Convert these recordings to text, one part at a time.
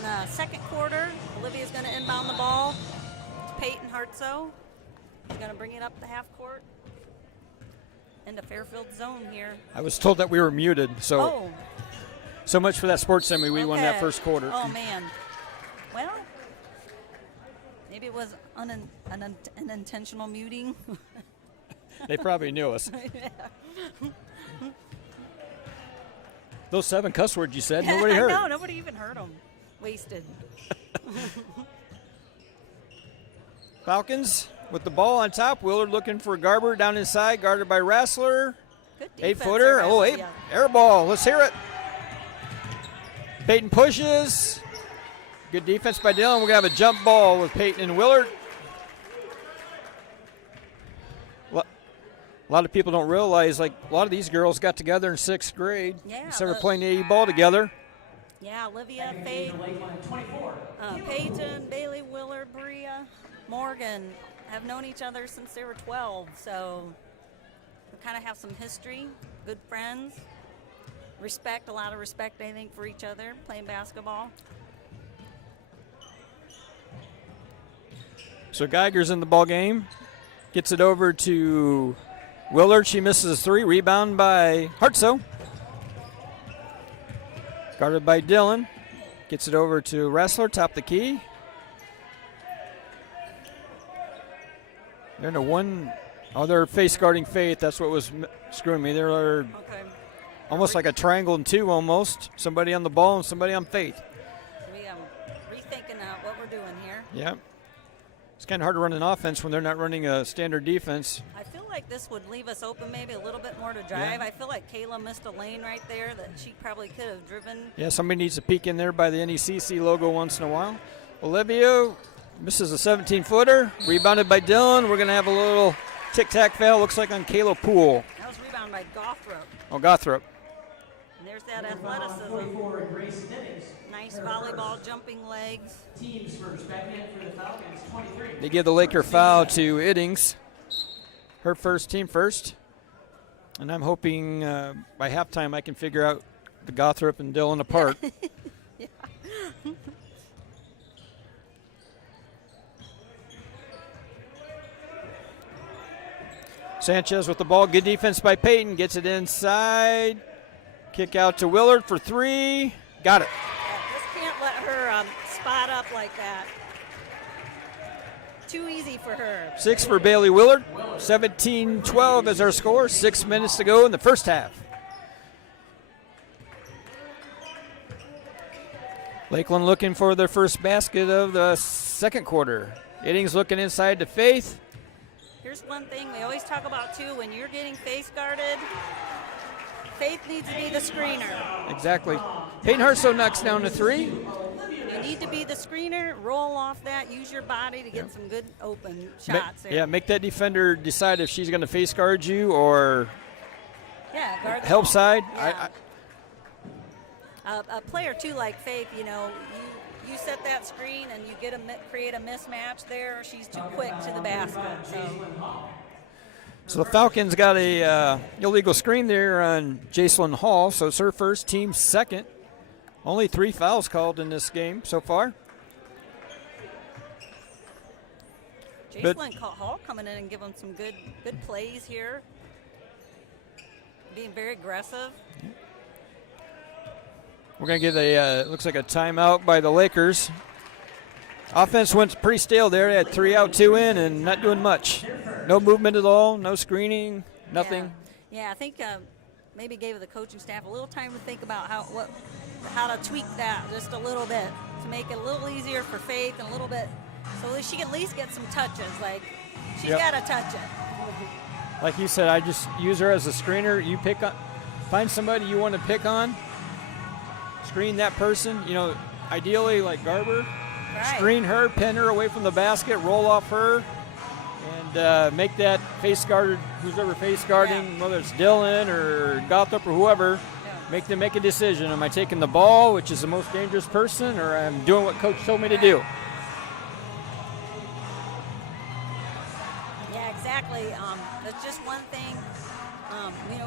in the second quarter. Olivia's going to inbound the ball to Peyton Hartsoe. He's going to bring it up the half court into Fairfield zone here. I was told that we were muted, so so much for that sports semi. We won that first quarter. Oh, man. Well, maybe it was an unintentional muting. They probably knew us. Yeah. Those 7 cuss words you said, nobody heard. No, nobody even heard them. Wasted. Falcons with the ball on top. Willard looking for Garber down inside, guarded by Rassler. Good defense. 8-footer. Oh, air ball. Let's hear it. Peyton pushes. Good defense by Dillon. We're going to have a jump ball with Peyton and Willard. A lot of people don't realize, like, a lot of these girls got together in 6th grade instead of playing AE ball together. Yeah, Olivia, Faith, Peyton, Bailey, Willard, Bria, Morgan have known each other since they were 12, so we kind of have some history, good friends, a lot of respect, I think, for each other playing basketball. So Geiger's in the ball game, gets it over to Willard. She misses a 3. Rebound by Hartsoe. Guarded by Dillon. Gets it over to Rassler, top the key. They're in a one. Oh, they're face guarding Faith. That's what was screwing me. They're almost like a triangle and 2 almost. Somebody on the ball and somebody on Faith. So we rethinking what we're doing here. Yeah. It's kind of hard to run an offense when they're not running a standard defense. I feel like this would leave us open maybe a little bit more to drive. Yeah. I feel like Kayla missed a lane right there that she probably could have driven. Yeah, somebody needs to peek in there by the NECC logo once in a while. Olivia misses a 17-footer. Rebounded by Dillon. We're going to have a little tic-tac foul, looks like on Kayla Poole. That was rebounded by Gothrop. Oh, Gothrop. And there's that athleticism. Nice volleyball, jumping legs. Teams first, backhand for the Falcons, 23. They give the Laker foul to Iddings. Her first, team first. And I'm hoping by halftime I can figure out the Gothrop and Dillon apart. Yeah. Sanchez with the ball. Good defense by Peyton. Gets it inside. Kick out to Willard for 3. Got it. Just can't let her spot up like that. Too easy for her. 6 for Bailey Willard. 17-12 is our score. 6 minutes to go in the first half. Lakeland looking for their first basket of the second quarter. Iddings looking inside to Faith. Here's one thing we always talk about, too. When you're getting face guarded, Faith needs to be the screener. Exactly. Peyton Hartsoe knocks down to 3. You need to be the screener, roll off that, use your body to get some good open shots there. Yeah, make that defender decide if she's going to face guard you or guard help side. Yeah. A player, too, like Faith, you set that screen and you create a mismatch there. She's too quick to the basket. So the Falcons got a illegal screen there on Jacelyn Hall, so it's her first, team second. Only 3 fouls called in this game so far. Jacelyn Hall coming in and giving some good plays here. Being very aggressive. We're going to get looks like a timeout by the Lakers. Offense went pretty stale there. They had 3 out, 2 in, and not doing much. No movement at all, no screening, nothing. Yeah, I think maybe gave the coaching staff a little time to think about how to tweak that just a little bit to make it a little easier for Faith and a little bit so that she can at least get some touches. Like, she's got to touch it. Like you said, I just use her as a screener. You find somebody you want to pick on, screen that person, ideally like Garber. Right. Screen her, pin her away from the basket, roll off her, and make that face guarded, who's ever face guarding, whether it's Dillon or Gothrop or whoever, make them make a decision. Am I taking the ball, which is the most dangerous person, or I'm doing what coach told me to do? Yeah, exactly. That's just one thing.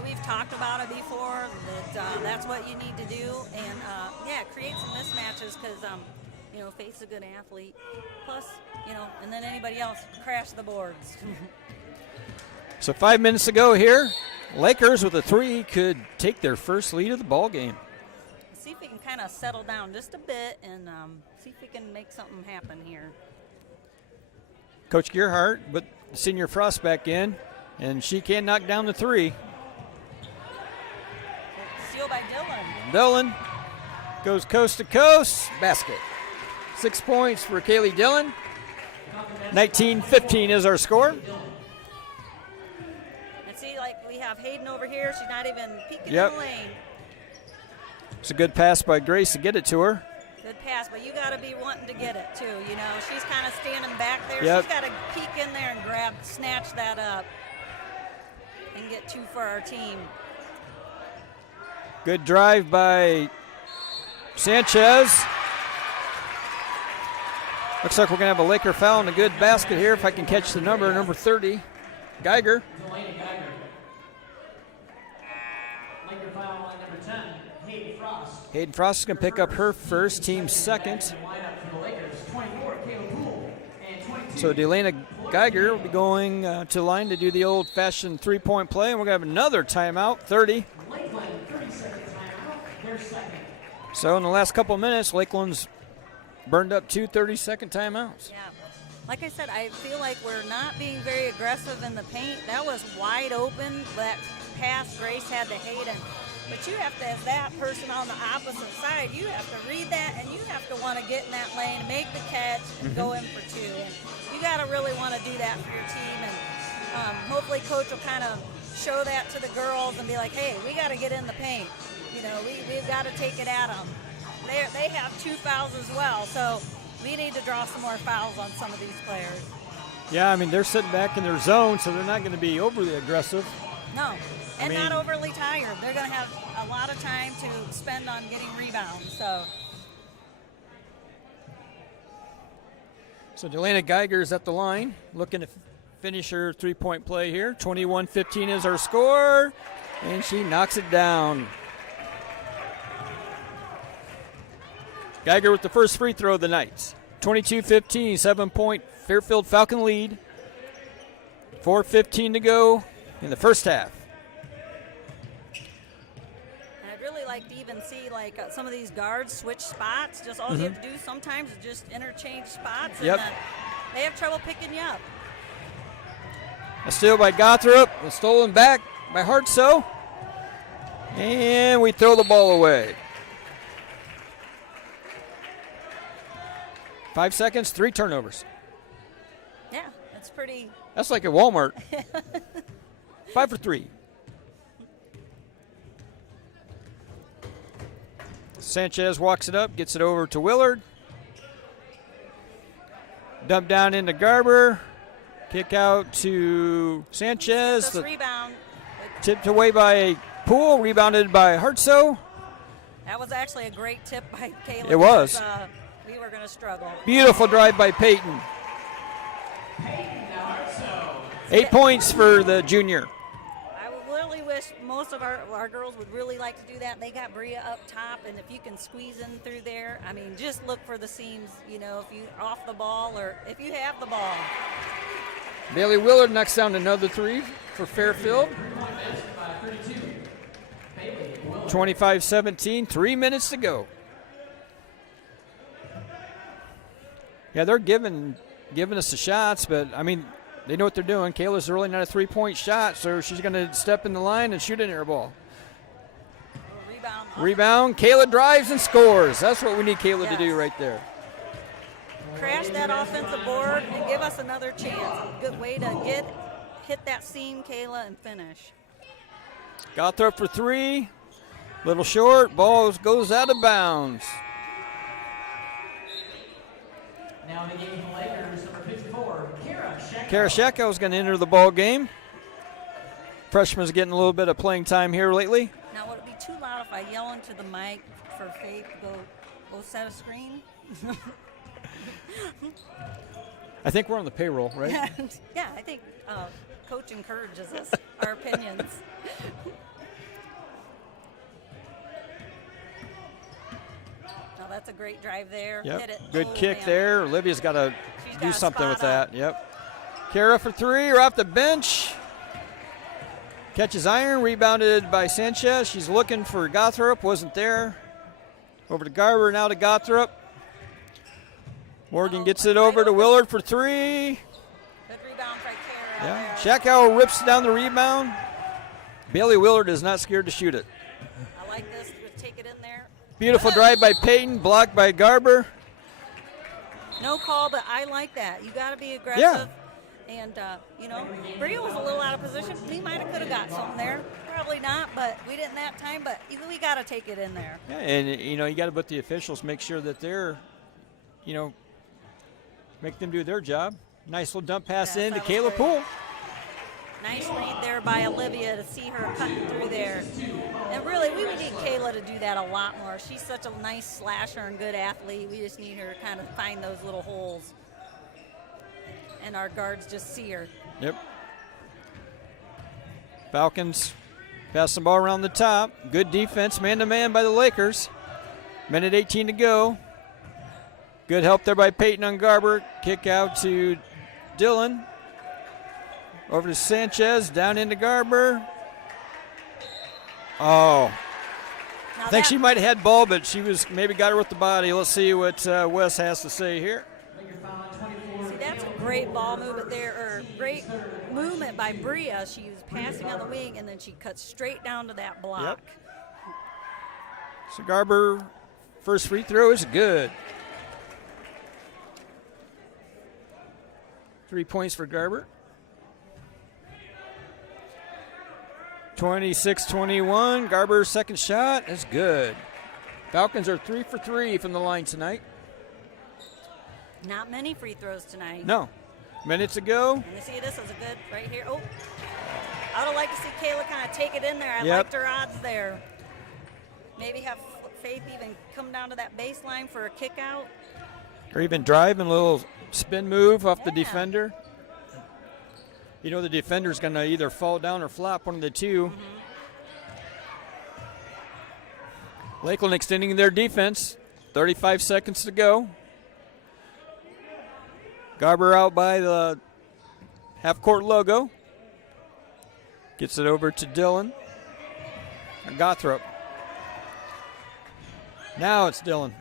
We've talked about it before, that's what you need to do. And, create some mismatches because You know, Faith's a good athlete. Plus, you know, and then anybody else crash the boards. So 5 minutes to go here. Lakers with a 3 could take their first lead of the ball game. See if we can kind of settle down just a bit and see if we can make something happen here. Coach Gearhart with senior Frost back in, and she can knock down the 3. Steal by Dylan. Dillon goes coast to coast. Basket. 6 points for Kaylee Dillon. 19-15 is our score. And see, like we have Hayden over here. She's not even peeking Yep. in the lane. It's a good pass by Grace to get it to her. Good pass, but you got to be wanting to get it too. You know, she's kind of standing back there. Yep. She's got to peek in there and snatch that up, and get 2 for our team. Good drive by Sanchez. Looks like we're going to have a Laker foul and a good basket here if I can catch the number 30, Geiger. Delaney Geiger. Laker foul on number 10, Hayden Frost. Hayden Frost is going to pick up her first, team second. Lineup for the Lakers, 24, Caleb Poole, and 22. So Delana Geiger will be going to the line to do the old-fashioned three-point play, and we're going to have another timeout, 30. Lakeland, 30-second timeout, their second. So in the last couple of minutes, Lakeland's burned up 2 30-second timeouts. Yeah. Like I said, I feel like we're not being very aggressive in the paint. That was wide open. That pass Grace had to Hayden. But you have to, as that person on the opposite side, you have to read that and you have to want to get in that lane, make the catch, and go in for 2. And you got to really want to do that for your team. And hopefully Coach will kind of show that to the girls and be like, hey, we got to get in the paint. You know, we've got to take it at them. They have 2 fouls as well, so we need to draw some more fouls on some of these players. Yeah, I mean, they're sitting back in their zone, so they're not going to be overly aggressive. No, and I mean, not overly tired. They're going to have a lot of time to spend on getting rebounds. So Delana Geiger is at the line, looking to finish her three-point play here. 21-15 is our score, and she knocks it down. Geiger with the first free throw of the night. 22-15, 7-point Fairfield Falcon lead. 4:15 to go in the first half. And I'd really like to even see like some of these guards switch spots. Just all you have to do sometimes is just interchange spots, and Yep. then they have trouble picking you up. A steal by Gothrop, a stolen back by Hartsoe. And we throw the ball away. 5 seconds, 3 turnovers. Yeah, that's pretty. That's like at Walmart. 5 for 3. Sanchez walks it up, gets it over to Willard. Dump down into Garber. Kick out to Sanchez. This rebound. Tipped away by Poole, rebounded by Hartsoe. That was actually a great tip by Caleb. It was. Because, we were going to struggle. Beautiful drive by Peyton. 8 points for the junior. I would really wish most of our girls would really like to do that. They got Bria up top, and if you can squeeze in through there, I mean, just look for the seams, you know, if you off the ball or if you have the ball. Bailey Willard knocks down another 3 for Fairfield. 25-17, 3 minutes to go. Yeah, they're giving us the shots, but, I mean, they know what they're doing. Kayla's really not a three-point shot, so she's going to step in the line and shoot an air ball. Rebound. Kayla drives and scores. That's what we need Kayla to do right there. Crash that offensive board and give us another chance. A good way to hit that seam, Kayla, and finish. Gothrop for 3. Little short. Ball goes out of bounds. Now the game for Lakers, number 54, Kara Shecko is going to enter the ball game. Freshman's getting a little bit of playing time here lately. Now, would it be too loud if I yell into the mic for Faith to go set a screen? I think we're on the payroll, right? Yeah, I think Coach encourages us, our opinions. Now that's a great drive there. Yep. Hit it. Good Oh, kick man. there. Olivia's got to She's do gotta something with spot that. Yep. Kara for 3, or off the bench. Catches iron, rebounded by Sanchez. She's looking for Gothrop, wasn't there. Over to Garber, now to Gothrop. Morgan gets it over to Willard for 3. Good rebound by Kara. Yeah. There. Shackow rips down the rebound. Bailey Willard is not scared to shoot it. I like this. Take it in there. Beautiful drive by Peyton, blocked by Garber. No call, but I like that. You got to be aggressive. Yeah. And, you know, Bria was a little out of position. We might have could have got something there. Probably not, but we didn't that time. But we got to take it in there. Yeah, and, you know, you got to put the officials, make sure that they're, you know, make them do their job. Nice little dump pass Yes, in to that was Kayla great. Poole. Nice read there by Olivia to see her cutting through there. And really, we would need Kayla to do that a lot more. She's such a nice slasher and good athlete. We just need her to kind of find those little holes. And our guards just see her. Yep. Falcons pass the ball around the top. Good defense, man-to-man by the Lakers. Minute 18 to go. Good help there by Peyton on Garber. Kick out to Dillon. Over to Sanchez, down into Garber. Oh. Now I think she might have had ball, but she was maybe got her with the body. Let's see what Wes has to say here. See, that's a great ball movement there, or great movement by Bria. She was passing on the wing, and then she cuts straight down to that block. Yep. So Garber, first free throw is good. 3 points for Garber. 26-21. Garber's second shot is good. Falcons are 3 for 3 from the line tonight. Not many free throws tonight. No. Minutes ago. And you see, this is a good right here. Oh, I would like to see Kayla kind of take it in there. I Yep. liked her odds there. Maybe have Faith even come down to that baseline for a kick out. Or even driving a little spin move off the Yeah. defender. You know the defender's going to either fall down or flop, one of the two. Lakeland extending their defense. 35 seconds to go. Garber out by the half-court logo. Gets it over to Dillon. And Gothrop. Now it's Dillon.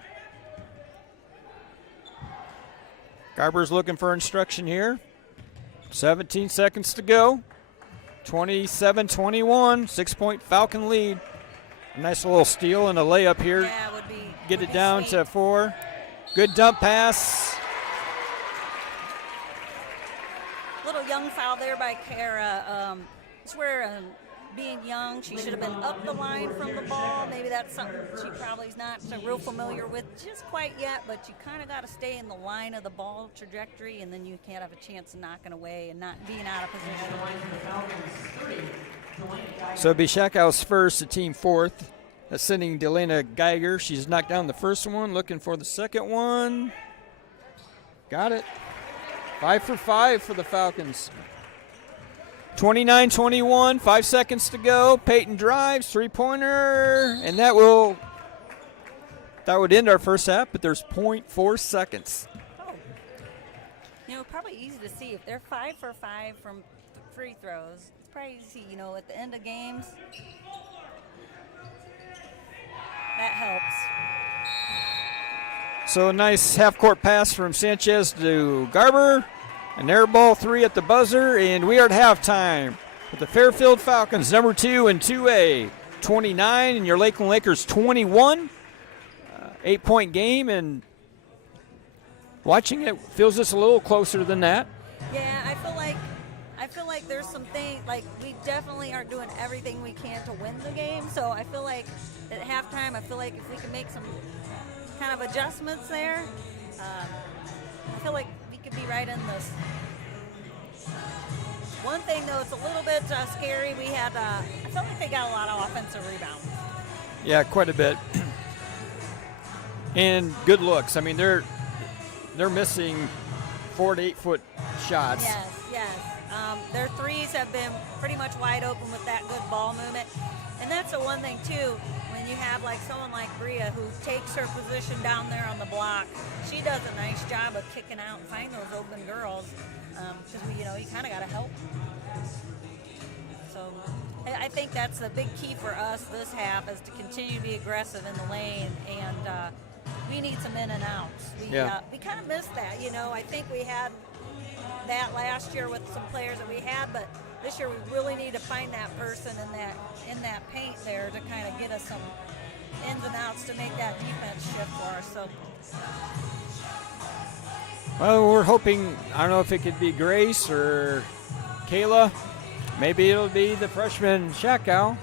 Garber's looking for instruction here. 17 seconds to go. 27-21, 6-point Falcon lead. A nice little steal and a layup here. Yeah, would be. Get would it be down sweet. to 4. Good dump pass. Little young foul there by Kara. It's where being young, she should have been up the line from the ball. Maybe that's something she probably is not so real familiar with just quite yet, but you kind of got to stay in the line of the ball trajectory, and then you can't have a chance of knocking away and not being out of position. So it'll be Shackhouse first, the team fourth. That's sending Delana Geiger. She's knocked down the first one, looking for the second one. Got it. 5 for 5 for the Falcons. 29-21, 5 seconds to go. Peyton drives, three-pointer, and that would end our first half, but there's 0.4 seconds. Oh. You know, probably easy to see if they're 5 for 5 from free throws. It's probably easy, you know, at the end of games. That helps. So a nice half-court pass from Sanchez to Garber. An air ball 3 at the buzzer, and we are at halftime with the Fairfield Falcons, number 2 in 2A, 29, and your Lakeland Lakers 21. 8-point game, and watching it feels just a little closer than that. Yeah, I feel like there's some things, like we definitely aren't doing everything we can to win the game. So I feel like at halftime, I feel like if we can make some kind of adjustments there, I feel like we could be right in this. One thing though, it's a little bit scary. We had, I felt like they got a lot of offensive rebounds. Yeah, quite a bit. And good looks. I mean, they're missing 4 to 8 foot shots. Yes. Their threes have been pretty much wide open with that good ball movement. And that's the one thing, too. When then you have like someone like Bria who takes her position down there on the block. She does a nice job of kicking out and finding those open girls. Because you kind of got to help. So I think that's the big key for us this half is to continue to be aggressive in the lane, and we need some in and outs. We kind of missed that. I think we had that last year with some players that we had, but this year we really need to find that person in that paint there to kind of get us some ins and outs to make that defense shift for us. So. Well, we're hoping, I don't know if it could be Grace or Kayla. Maybe it'll be the freshman Shakow.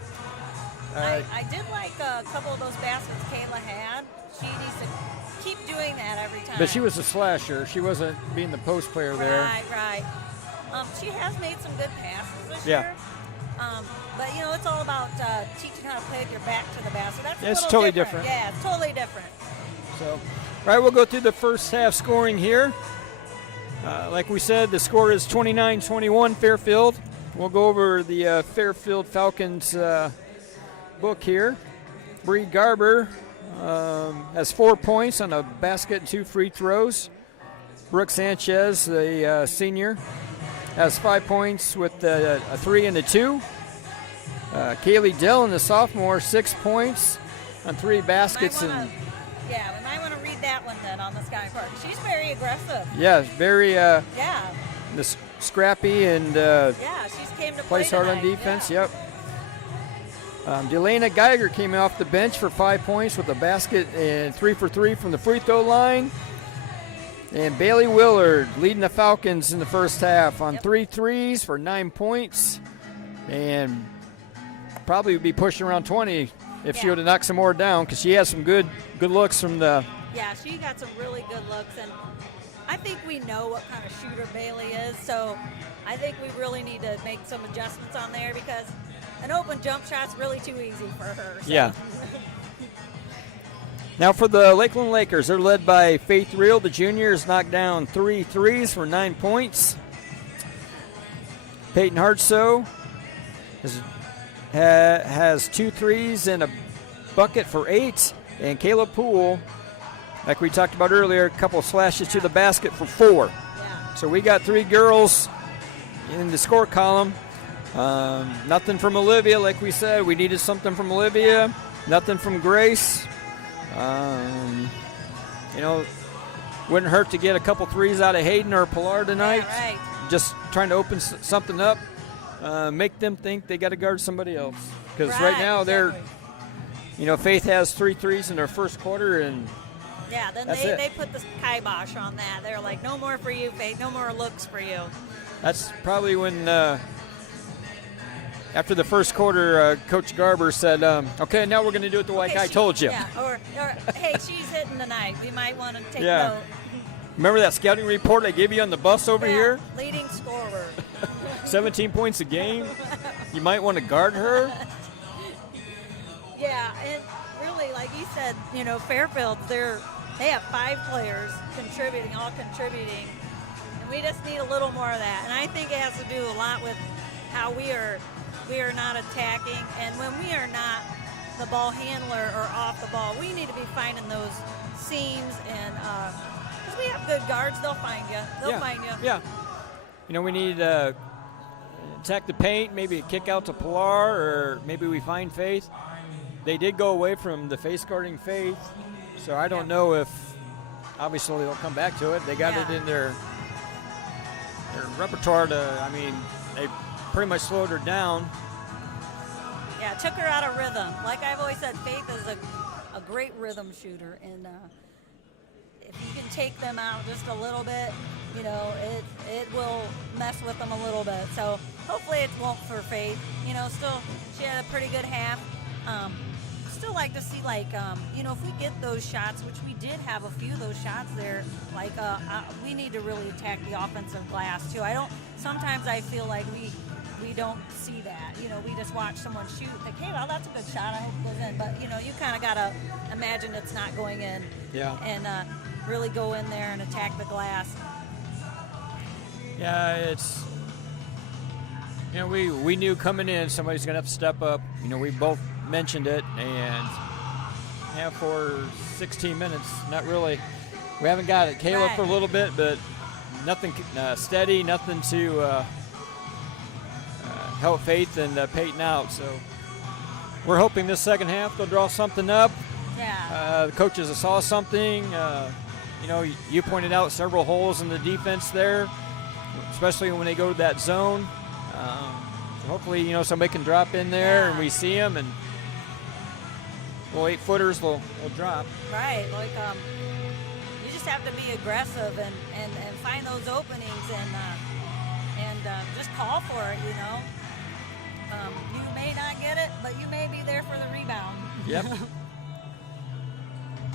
I did like a couple of those baskets Kayla had. She needs to keep doing that every time. But she was a slasher. She wasn't being the post player there. Right. She has made some good passes this Yeah. year. But, it's all about teaching how to play with your back to the basket. That's It's a little totally different. different. Yeah, it's totally different. So, all right, we'll go through the first half scoring here. Like we said, the score is 29-21 Fairfield. We'll go over the Fairfield Falcons book here. Bree Garber has 4 points on a basket and 2 free throws. Brooke Sanchez, the senior, has 5 points with a 3 and a 2. Kaylee Dillon, the sophomore, 6 points on 3 baskets. We might want to read that one then on the Sky Park. She's very aggressive. Yeah, very Yeah, scrappy and she's came to play plays hard on tonight. defense. Yeah. Yep. Delana Geiger came off the bench for 5 points with a basket and 3 for 3 from the free throw line. And Bailey Willard leading the Falcons in the first half on 3 threes for 9 points. And probably would be pushing around 20 if she would have knocked some more down, because she has some good looks from the. Yeah, she got some really good looks, and I think we know what kind of shooter Bailey is, so I think we really need to make some adjustments on there because an open jump shot's really too easy for her. So. Yeah. Now for the Lakeland Lakers, they're led by Faith Reel. The junior has knocked down 3 threes for 9 points. Peyton Hartsoe has 2 threes and a bucket for 8. And Kayla Poole, like we talked about earlier, a couple slashes to the basket for 4. Yeah. So we got 3 girls in the score column. Nothing from Olivia, like we said. We needed something from Olivia. Nothing from Grace. Wouldn't hurt to get a couple threes out of Hayden or Pilar tonight. Yeah, right. Just trying to open something up, make them think they got to guard somebody else. Because right now they're, Faith has 3 threes in their first quarter, and yeah, then they put the kibosh on that. They're like, no more for you, Faith. No more looks for you. that's probably when. After the first quarter, Coach Garber said, okay, now we're going to do it like I told you. Yeah, or hey, she's hitting tonight. We might want to take Yeah. note. Remember that scouting report I gave you on the bus over here? Leading scorer. 17 points a game. You might want to guard her. Yeah, and really, like you said, Fairfield, they have 5 players all contributing, and we just need a little more of that. And I think it has to do a lot with how we are not attacking, and when we are not the ball handler or off the ball, we need to be finding those seams, and because we have good guards, they'll find you. They'll find you. Yeah. We need to attack the paint, maybe a kick out to Pilar, or maybe we find Faith. They did go away from the face guarding Faith, so I don't know if, obviously they'll come back to it. They got it in their repertoire they pretty much slowed her down. Yeah, took her out of rhythm. Like I've always said, Faith is a great rhythm shooter, and if you can take them out just a little bit, it will mess with them a little bit. So hopefully it won't for Faith. Still she had a pretty good half. Still like to see if we get those shots, which we did have a few of those shots there. We need to really attack the offensive glass too. Sometimes I feel like we don't see that. We just watch someone shoot and think, hey, well, that's a good shot. I hope it goes in. But, you kind of got to imagine it's not going in. Yeah. And really go in there and attack the glass. Yeah, it's, we knew coming in somebody's going to have to step up. We both mentioned it, and Yeah, for 16 minutes. Not really. We haven't got it. Kayla Right. for a little bit, but nothing steady, nothing to help Faith and Peyton out. So we're hoping this second half they'll draw something up. Yeah. The coaches saw something. You pointed out several holes in the defense there, especially when they go to that zone. So hopefully, somebody can drop in there and we see them, and 8-footers will drop. Right. Like you just have to be aggressive and find those openings and just call for it. You may not get it, but you may be there for the rebound. Yep.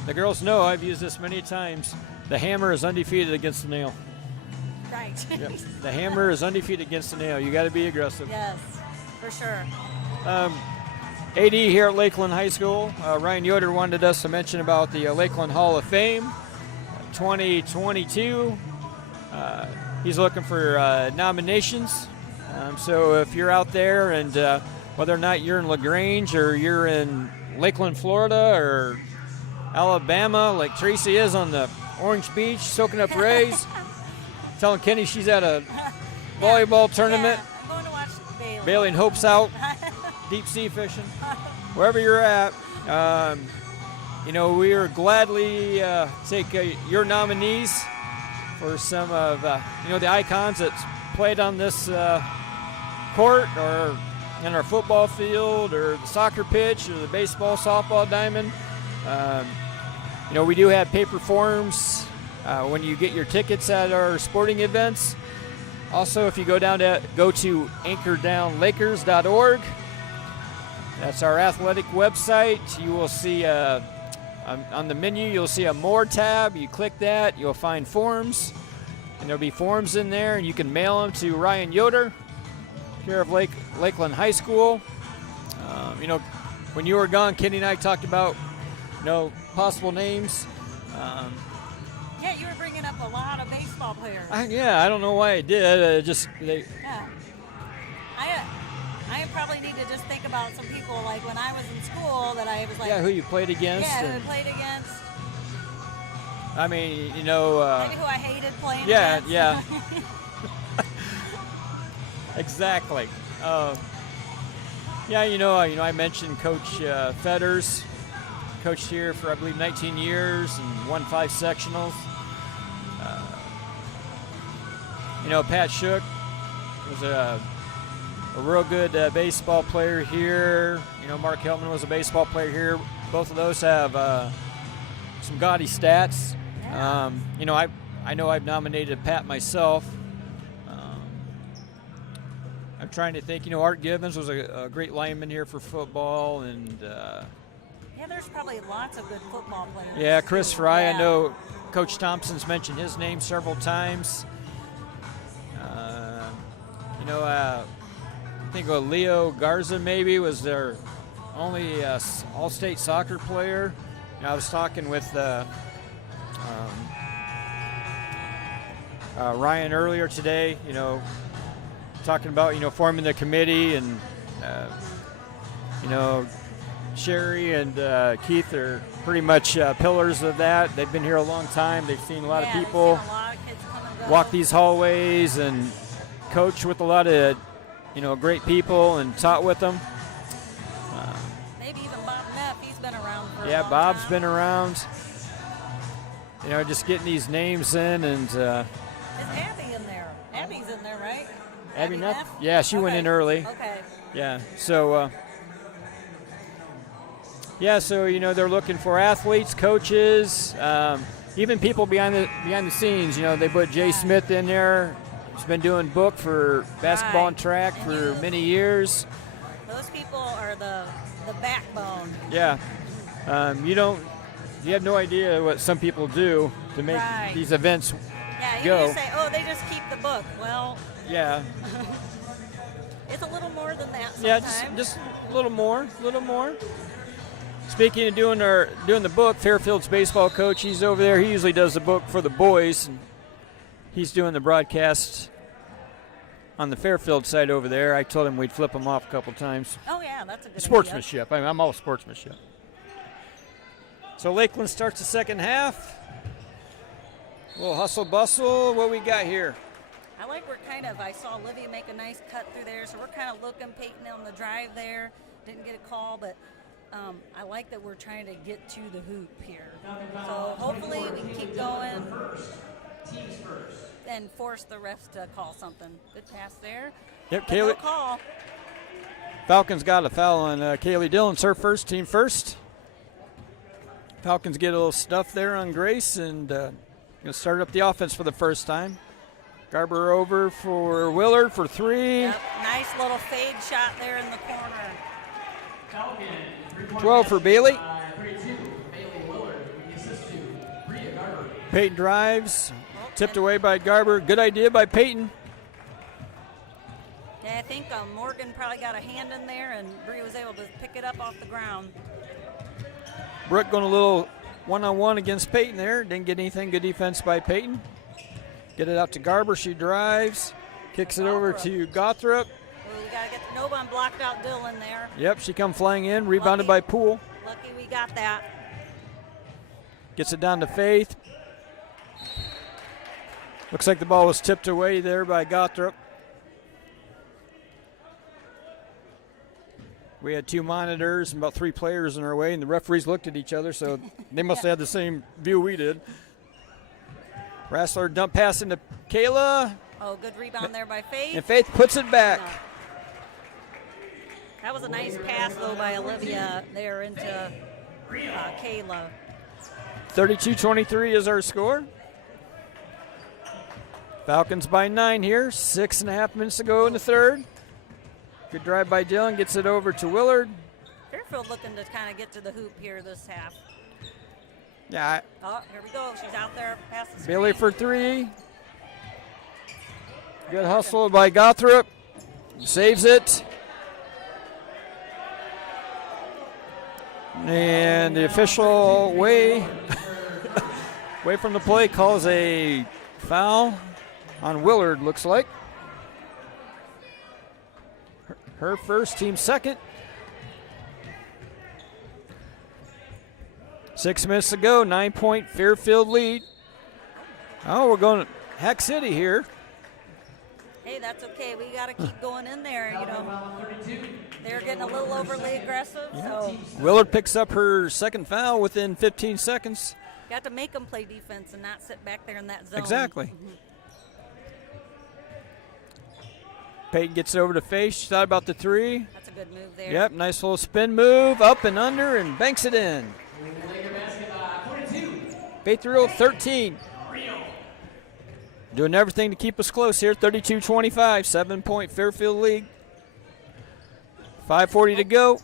The girls know, I've used this many times, the hammer is undefeated against the nail. Right. Yep. The hammer is undefeated against the nail. You got to be aggressive. Yes, for sure. AD here at Lakeland High School, Ryan Yoder wanted us to mention about the Lakeland Hall of Fame 2022. He's looking for nominations. So if you're out there, and whether or not you're in LaGrange or you're in Lakeland, Florida, or Alabama, like Tracy is on the Orange Beach, soaking up rays, telling Kenny she's at a volleyball tournament. Yeah, I'm going to watch Bailey. Bailey and Hope's out deep sea fishing. Wherever you're at, we are gladly take your nominees for some of the icons that played on this court or in our football field or the soccer pitch or the baseball, softball diamond. We do have paper forms when you get your tickets at our sporting events. Also, if you go to anchordownlakers.org, that's our athletic website. You will see on the menu, you'll see a More tab. You click that, you'll find forms, and there'll be forms in there, and you can mail them to Ryan Yoder, care of Lakeland High School. When you were gone, Kenny and I talked about possible names. Yeah, you were bringing up a lot of baseball players. I don't know why I did. Yeah. I probably need to just think about some people like when I was in school that I was like. Yeah, who you played against. Yeah, who I played against. I mean, Maybe who I hated playing against. Yeah. Exactly. I mentioned Coach Fetters. Coached here for, I believe, 19 years and won 5 sectionals. Pat Shook was a real good baseball player here. Mark Heltman was a baseball player here. Both of those have some gaudy stats. Yeah. I know I've nominated Pat myself. I'm trying to think. Art Gibbons was a great lineman here for football, and Yeah, there's probably lots of good football players. yeah, Chris Fry. Yeah. I know Coach Thompson's mentioned his name several times. I think Leo Garza maybe was their only all-state soccer player. I was talking with Ryan earlier today, talking about, forming the committee, and, Sherry and Keith are pretty much pillars of that. They've been here a long time. They've seen a lot of people They've seen a lot of kids come and go. walk these hallways and coach with a lot of, great people and taught with them. Maybe even Bob Neff, he's been around for a Yeah, long Bob's time. been around. Just getting these names in, and Is Abby in there? Abby's in there, right? Abby Neff? Neff? Yeah, she went in early. Okay. Yeah, so they're looking for athletes, coaches, even people behind the scenes. They put Jay Smith in there. He's been doing book for basketball and track for many years. Those people are the backbone. Yeah, you have no idea what some people do to make these events Yeah, you go. just say, oh, they just keep the book. Well, Yeah, it's a little more than that yeah, sometimes. just a little more. Speaking of doing the book, Fairfield's baseball coach, he's over there. He usually does the book for the boys. And he's doing the broadcast on the Fairfield side over there. I told him we'd flip him off a couple times. Oh, yeah, that's a good Sportsmanship. I'm all sportsmanship. So Lakeland starts the second half. A little hustle bustle. What we got here? I like I saw Olivia make a nice cut through there, so we're kind of looking, Peyton on the drive there. Didn't get a call, but I like that we're trying to get to the hoop here. So hopefully we can keep going and force the refs to call something. Good pass there. Yep, But no Kaylee. call. Falcons got a foul on Kaylee Dillon's her first, team first. Falcons get a little stuff there on Grace and going to start up the offense for the first time. Garber over for Willard for 3. Yep, nice little fade shot there in the corner. 12 for Bailey. 32, Bailey Willard, with the assist to Bria Garber. Peyton drives, tipped away by Garber. Good idea by Peyton. Yeah, I think Morgan probably got a hand in there, and Bree was able to pick it up off the ground. Brooke going a little one-on-one against Peyton there. Didn't get anything. Good defense by Peyton. Get it out to Garber. She drives, kicks it over to Gothrop. We got to get no one blocked out Dylan there. Yep, she come flying in, rebounded by Poole. Lucky we got that. Gets it down to Faith. Looks like the ball was tipped away there by Gothrop. We had 2 monitors and about 3 players in our way, and the referees looked at each other, so they must have had the same view we did. Rassler dump pass into Kayla, Oh, good rebound there by Faith. and Faith puts it back. That was a nice pass, though, by Olivia there into Kayla. 32-23 is our score. Falcons by 9 here. 6.5 minutes to go in the third. Good drive by Dylan. Gets it over to Willard. Fairfield looking to kind of get to the hoop here this half. Yeah, Oh, here we go. She's out there past the screen. Bailey for 3. Good hustle by Gothrop. Saves it. And the official away from the play calls a foul on Willard, looks like. Her first, team second. 6 minutes to go, 9-point Fairfield lead. Oh, we're going to Hack City here. Hey, that's okay. We got to keep going in there, you know. They're getting a little overly aggressive, so Willard picks up her second foul within 15 seconds. got to make them play defense and not sit back there in that zone. Exactly. Peyton gets it over to Faith. She thought about the 3. That's a good move there. Yep, nice little spin move, up and under, and banks it in. Faith Real 13. Doing everything to keep us close here. 32-25, 7-point Fairfield lead. 5:40 to go.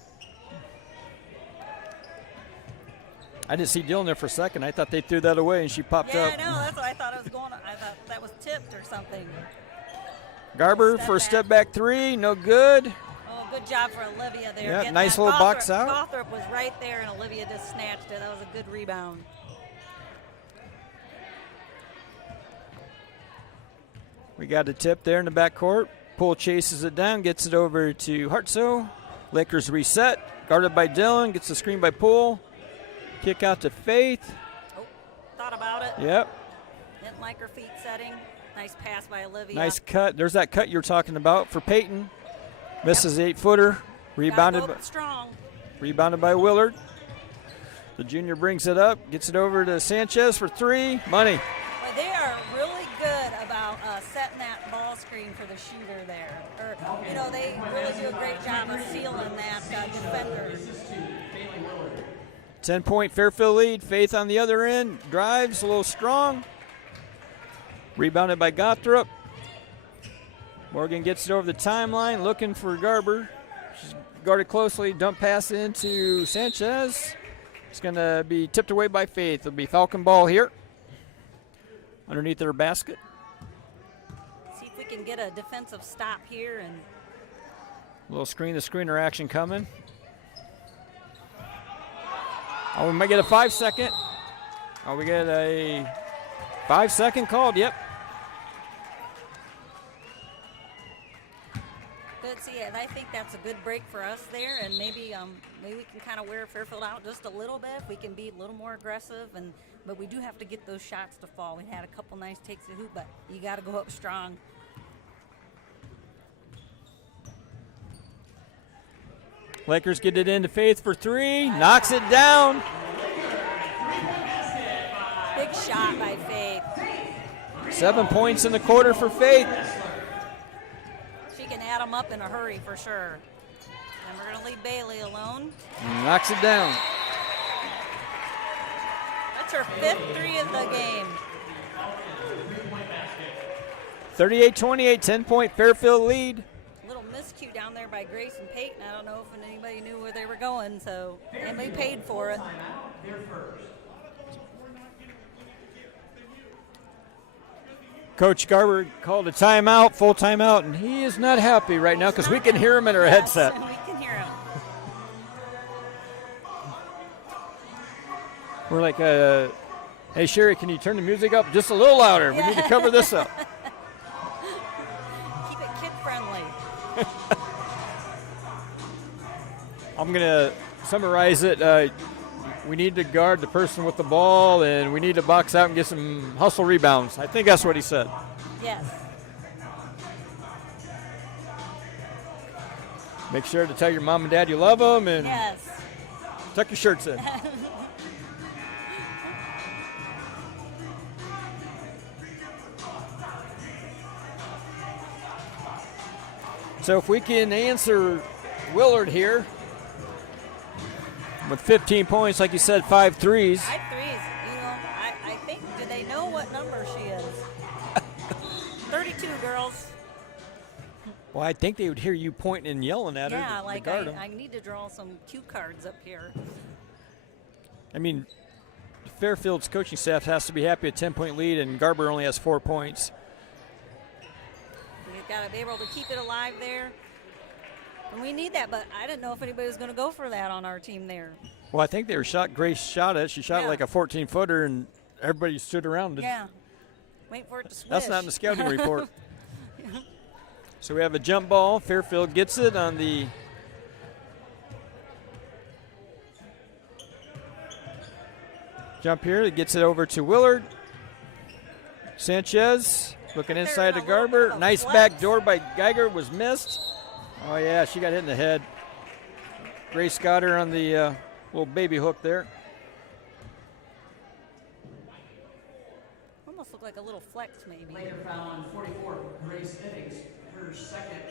I didn't see Dylan there for a second. I thought they threw that away, and she popped Yeah, up. I know. That's what I thought it was going on. I thought that was tipped or something. Garber for a step back 3, no good. Oh, good job for Olivia there. Yeah, Getting nice that. little box out. Gothrop was right there, and Olivia just snatched it. That was a good rebound. We got a tip there in the backcourt. Poole chases it down, gets it over to Hartsoe. Lakers reset, guarded by Dylan, gets the screen by Poole. Kick out to Faith. Oh, thought about it. Yep, Didn't like her feet setting. Nice pass by Olivia. nice cut. There's that cut you're talking about for Peyton. Misses 8-footer. Gotta go Rebounded strong. by Willard. The junior brings it up, gets it over to Sanchez for 3. Money. But they are really good about setting that ball screen for the shooter there. Or, you know, they really do a great job of sealing that defender. 10-point Fairfield lead. Faith on the other end. Drives a little strong. Rebounded by Gothrop. Morgan gets it over the timeline, looking for Garber. She's guarded closely. Dump pass into Sanchez. It's going to be tipped away by Faith. It'll be Falcon ball here. Underneath their basket. See if we can get a defensive stop here. And A little screen-to-screener action coming. Oh, we might get a 5-second. Oh, we get a 5-second called. Yep. good. See, and I think that's a good break for us there, and maybe we can kind of wear Fairfield out just a little bit if we can be a little more aggressive. But we do have to get those shots to fall. We had a couple nice takes at hoop, but you got to go up strong. Lakers get it into Faith for 3, knocks it down. Big shot by Faith. 7 points in the quarter for Faith. She can add them up in a hurry for sure. And we're going to leave Bailey alone. Knocks it down. That's her 5th 3 of the game. 38-28, 10-point Fairfield lead. Little miscue down there by Grace and Peyton. I don't know if anybody knew where they were going, so anybody paid for it. Coach Garber called a timeout, full timeout, and he is not happy right now because we can hear him in our headset. We can hear him. We're like, hey, Sherry, can you turn the music up just a little louder? We need to cover this up. Keep it kid-friendly. I'm going to summarize it. We need to guard the person with the ball, and we need to box out and get some hustle rebounds. I think that's what he said. Yes. Make sure to tell your mom and dad you love them, and Yes. tuck your shirts in. So if we can answer Willard here with 15 points, like you said, 5 threes. 5 threes. You know, I think, do they know what number she is? 32, girls. Well, I think they would hear you pointing and yelling at her Yeah, to like guard 'em. I need to draw some cue cards up here. I mean, Fairfield's coaching staff has to be happy a 10-point lead, and Garber only has 4 points. You've got to be able to keep it alive there. And we need that, but I didn't know if anybody was going to go for that on our team there. Well, I think they were shot. Grace shot it. She shot Yeah. like a 14-footer, and everybody stood around. Yeah. Wait for it to swish. That's not in the scouting report. So we have a jump ball. Fairfield gets it on the jump here. It gets it over to Willard. Sanchez looking There inside in to a little bit Garber. of a Nice flex. back door by Geiger was missed. Oh, yeah, she got hit in the head. Grace got her on the little baby hook there. Almost looked like a little flex, maybe. Later foul on 44, Grace Eddings, her second,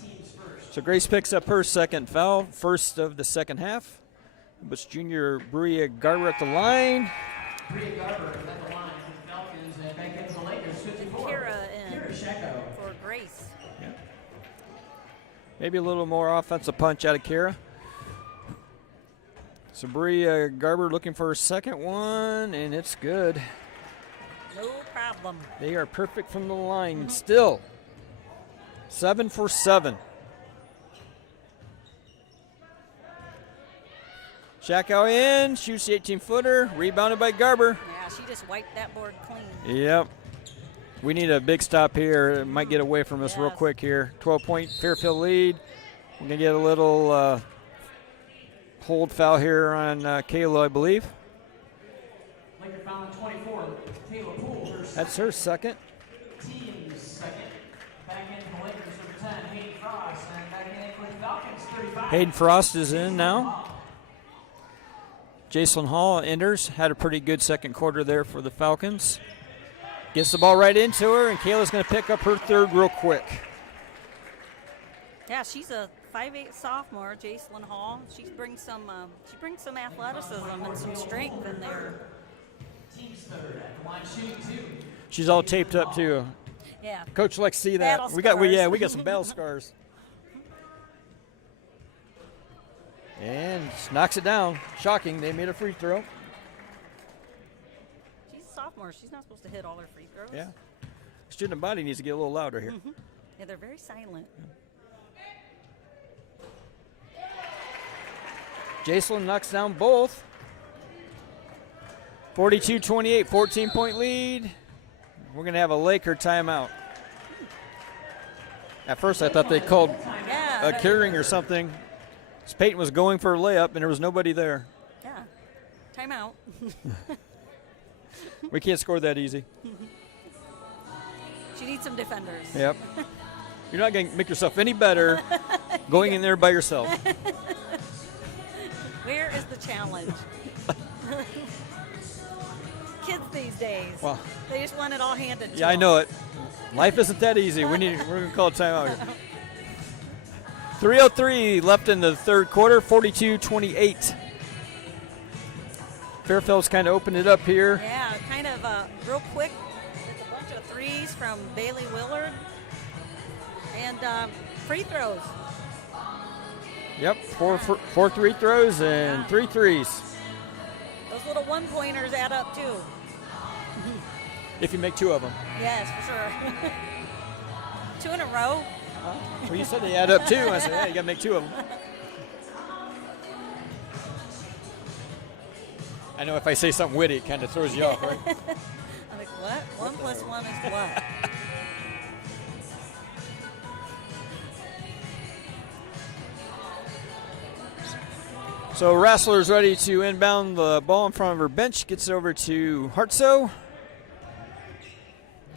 team's first. So Grace picks up her second foul, first of the second half. It was junior Bria Garber at the line. Bria Garber at the line for the Falcons, and back into the Lakers, 54. Kira in Kira Sheko. for Grace. Maybe a little more offensive punch out of Kira. So Bria Garber looking for her second one, and it's good. No problem. They are perfect from the line still. 7 for 7. Shackow in, shoots the 18-footer, rebounded by Garber. Yeah, she just wiped that board clean. Yep. We need a big stop here. It might get away from us real Yes. quick here. 12-point Fairfield lead. We're going to get a little hold foul here on Kayla, I believe. Laker foul on 24, Taylor Poole, her That's her second. team's second. Back in the Lakers, number 10, Hayden Frost, and back in for the Falcons, 35. Hayden Frost is in now. Jason Hall enters. Had a pretty good second quarter there for the Falcons. Gets the ball right into her, and Kayla's going to pick up her third real quick. Yeah, she's a 5'8" sophomore, Jacelyn Hall. She brings some athleticism and some strength in there. Team's third at the line, shooting 2. She's all taped up too. Yeah. Coach likes to see that. Battle We got scars. some battle scars. And just knocks it down. Shocking. They made a free throw. She's a sophomore. She's not supposed to hit all her free throws. Yeah. Student body needs to get a little louder here. Yeah, they're very silent. Jacelyn knocks down both. 42-28, 14-point lead. We're going to have a Laker timeout. At first, I thought they called Yeah. a carrying or something. Peyton was going for a layup, and there was nobody there. Yeah. Timeout. We can't score that easy. She needs some defenders. Yep. You're not going to make yourself any better going in there by yourself. Where is the challenge? Kids these days. Well, They just want it all handed to yeah, I them. know it. Life isn't that easy. We're going to call a timeout here. 3:03 left in the third quarter, 42-28. Fairfield's kind of opened it up here. Yeah, kind of real quick. Just a bunch of threes from Bailey Willard. And free throws. Yep, four free throws and 3 threes. Those little one-pointers add up, too. If you make 2 of them. Yes, for sure. 2 in a row. Well, you said they add up 2. I said, yeah, you got to make 2 of them. I know if I say something witty, it kind of throws you off, right? I'm like, what? 1 plus 1 is what? So Rassler's ready to inbound the ball in front of her bench. Gets it over to Hartsoe.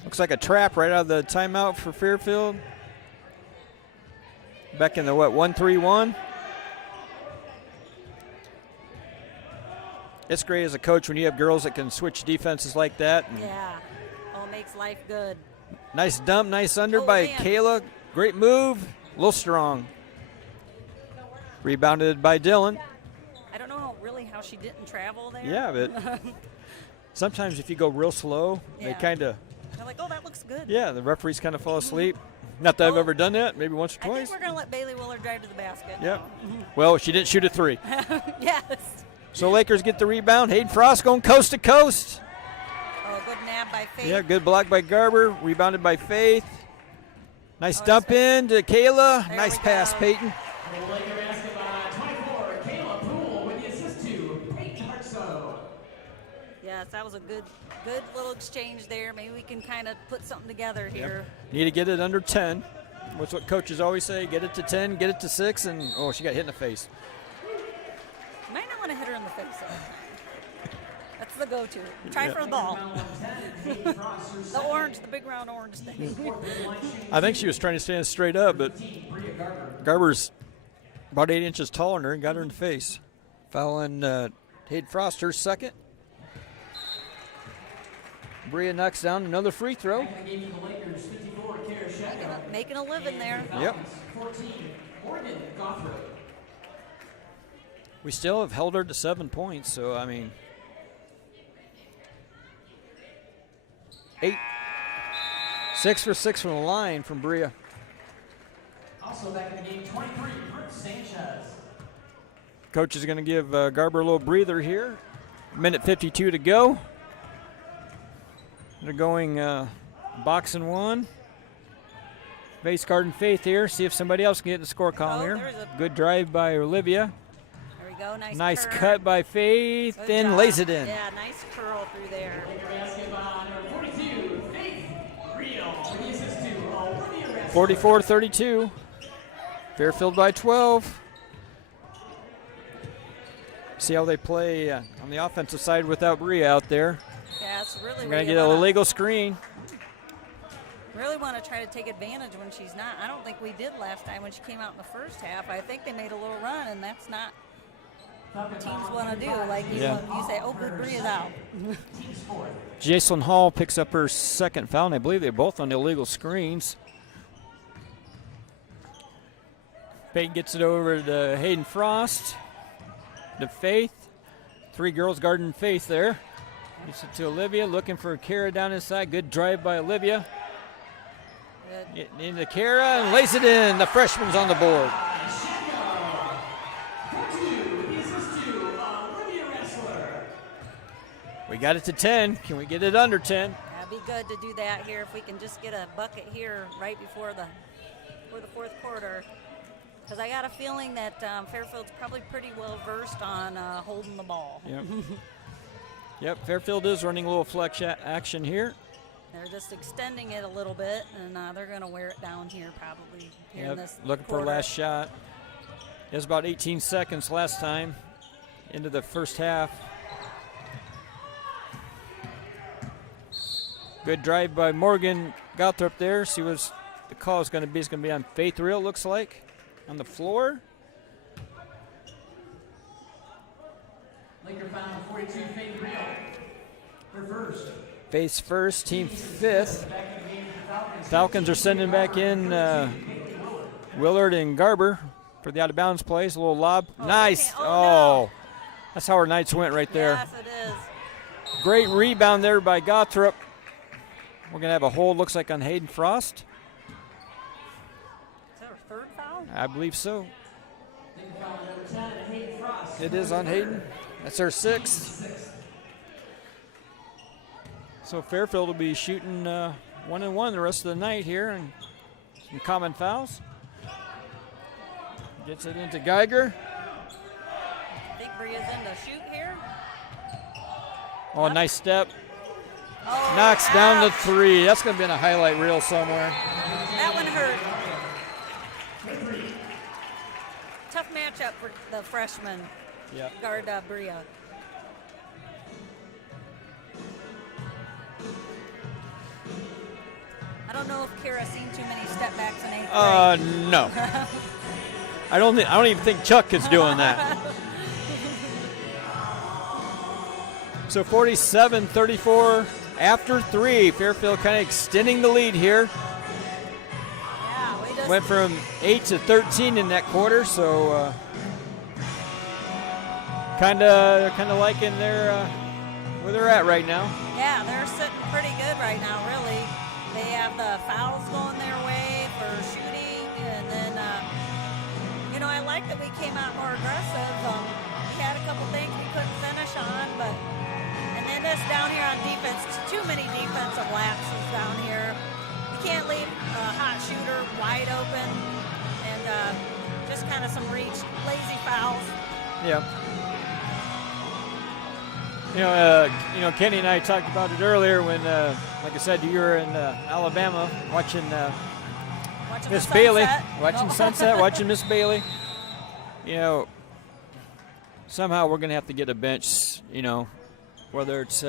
Looks like a trap right out of the timeout for Fairfield. Back in the, 1-3-1. It's great as a coach when you have girls that can switch defenses like that. Yeah. Oh, makes life good. Nice dump, nice under Oh, by man. Kayla. Great move, a little strong. Rebounded by Dylan. I don't know really how she didn't travel there. Yeah, but sometimes if you go real slow, they Yeah. kind of, They're like, oh, that looks good. yeah, the referees kind of fall asleep. Not that I've Oh. ever done that, maybe once or I think twice. we're going to let Bailey Willard drive to the basket. Yep. Well, she didn't shoot a 3. Yes. So Lakers get the rebound. Hayden Frost going coast to coast. Oh, good nab by Faith. Yeah, good block by Garber. Rebounded by Faith. Nice Oh, dump that's in to Kayla. There Nice we pass, go. Peyton. The Laker basket by 24, Kayla Poole with the assist to Peyton Hartsoe. Yes, that was a good little exchange there. Maybe we can kind of put something together here. Need to get it under 10. That's what coaches always say. Get it to 10, get it to 6, and oh, she got hit in the face. You might not want to hit her in the face all the time. That's the go-to. Try for the ball. The orange, the big round orange thing. I think she was trying to stand straight up, but Garber's about 8 inches taller than her and got her in the face. Fouling Hayden Frost, her second. Bria knocks down another free throw. Making a living there. Yep. 14, Morgan Gothard. We still have held her to 7 points, so I mean, 6 for 6 from the line from Bria. Also back in the game, 23, Brooke Sanchez. Coach is going to give Garber a little breather here. Minute 52 to go. They're going box and 1. Base guard and Faith here. See if somebody else can get in the score column Oh, here. there's a- Good drive by Olivia. There we go. Nice curl. cut by Faith Good and job. lays it in. Yeah, nice curl through there. Laker basket by number 42, Faith Real with the assist to Olivia Ressler. 44-32. Fairfield by 12. See how they play on the offensive side without Bria out there. Yeah, it's really. We're going where to you get an wanna- illegal screen. Really want to try to take advantage when she's not. I don't think we did last time when she came out in the first half. I think they made a little run, and that's not what teams want to do. Like you, Yeah. you say, oh, good, Bria's out. Jacelyn Hall picks up her second foul, and I believe they're both on illegal screens. Peyton gets it over to Hayden Frost. To Faith. 3 girls guarding Faith there. Gets it to Olivia, looking for Kara down inside. Good drive by Olivia. Good. Getting into Kara and lays it in. The freshman's on the board. We got it to 10. Can we get it under 10? That'd be good to do that here if we can just get a bucket here right before the fourth quarter. Because I got a feeling that Fairfield's probably pretty well versed on holding the ball. Yep. Yep, Fairfield is running a little flex action here. They're just extending it a little bit, and they're going to wear it down here probably here in Yep, this looking quarter. for last shot. It was about 18 seconds last time into the first half. Good drive by Morgan Gothrop there. See what the call is going to be. It's going to be on Faith Real, looks like, on the floor. Laker foul 42, Faith Real. They're first. Faith's first, team fifth. Falcons are sending back in Willard and Garber for the out-of-bounds plays. A little lob. Nice. Oh, Oh, that's how our Knights went right there. Yes, it is. Great rebound there by Gothrop. We're going to have a hold, looks like, on Hayden Frost. Is that our third foul? I believe so. Laker foul number 10, Hayden Frost. It is on Hayden. That's our sixth. So Fairfield will be shooting 1-1 the rest of the night here, and some common fouls. Gets it into Geiger. I think Bria's in to shoot here. Oh, nice step. Oh, Knocks down the ouch. three. That's going to be in a highlight reel somewhere. That one hurt. Tough matchup for the freshman Yeah. guard Bria. I don't know if Kara's seen too many step backs in eighth grade. No. I don't even think Chuck is doing that. So 47-34 after three. Fairfield kind of extending the lead here. Yeah, we just Went from 8 to 13 in that quarter, so kind of liking their where they're at right now. Yeah, they're sitting pretty good right now, really. They have the fouls going their way for shooting, and then, I like that we came out more aggressive. We had a couple things we couldn't finish on, and then this down here on defense, too many defensive lapses down here. You can't leave a hot shooter wide open, and just kind of some lazy fouls. Yeah. Kenny and I talked about it earlier when, like I said, you were in Alabama watching Miss Bailey, watching Sunset, watching Miss Bailey. Somehow we're going to have to get a bench, whether it's,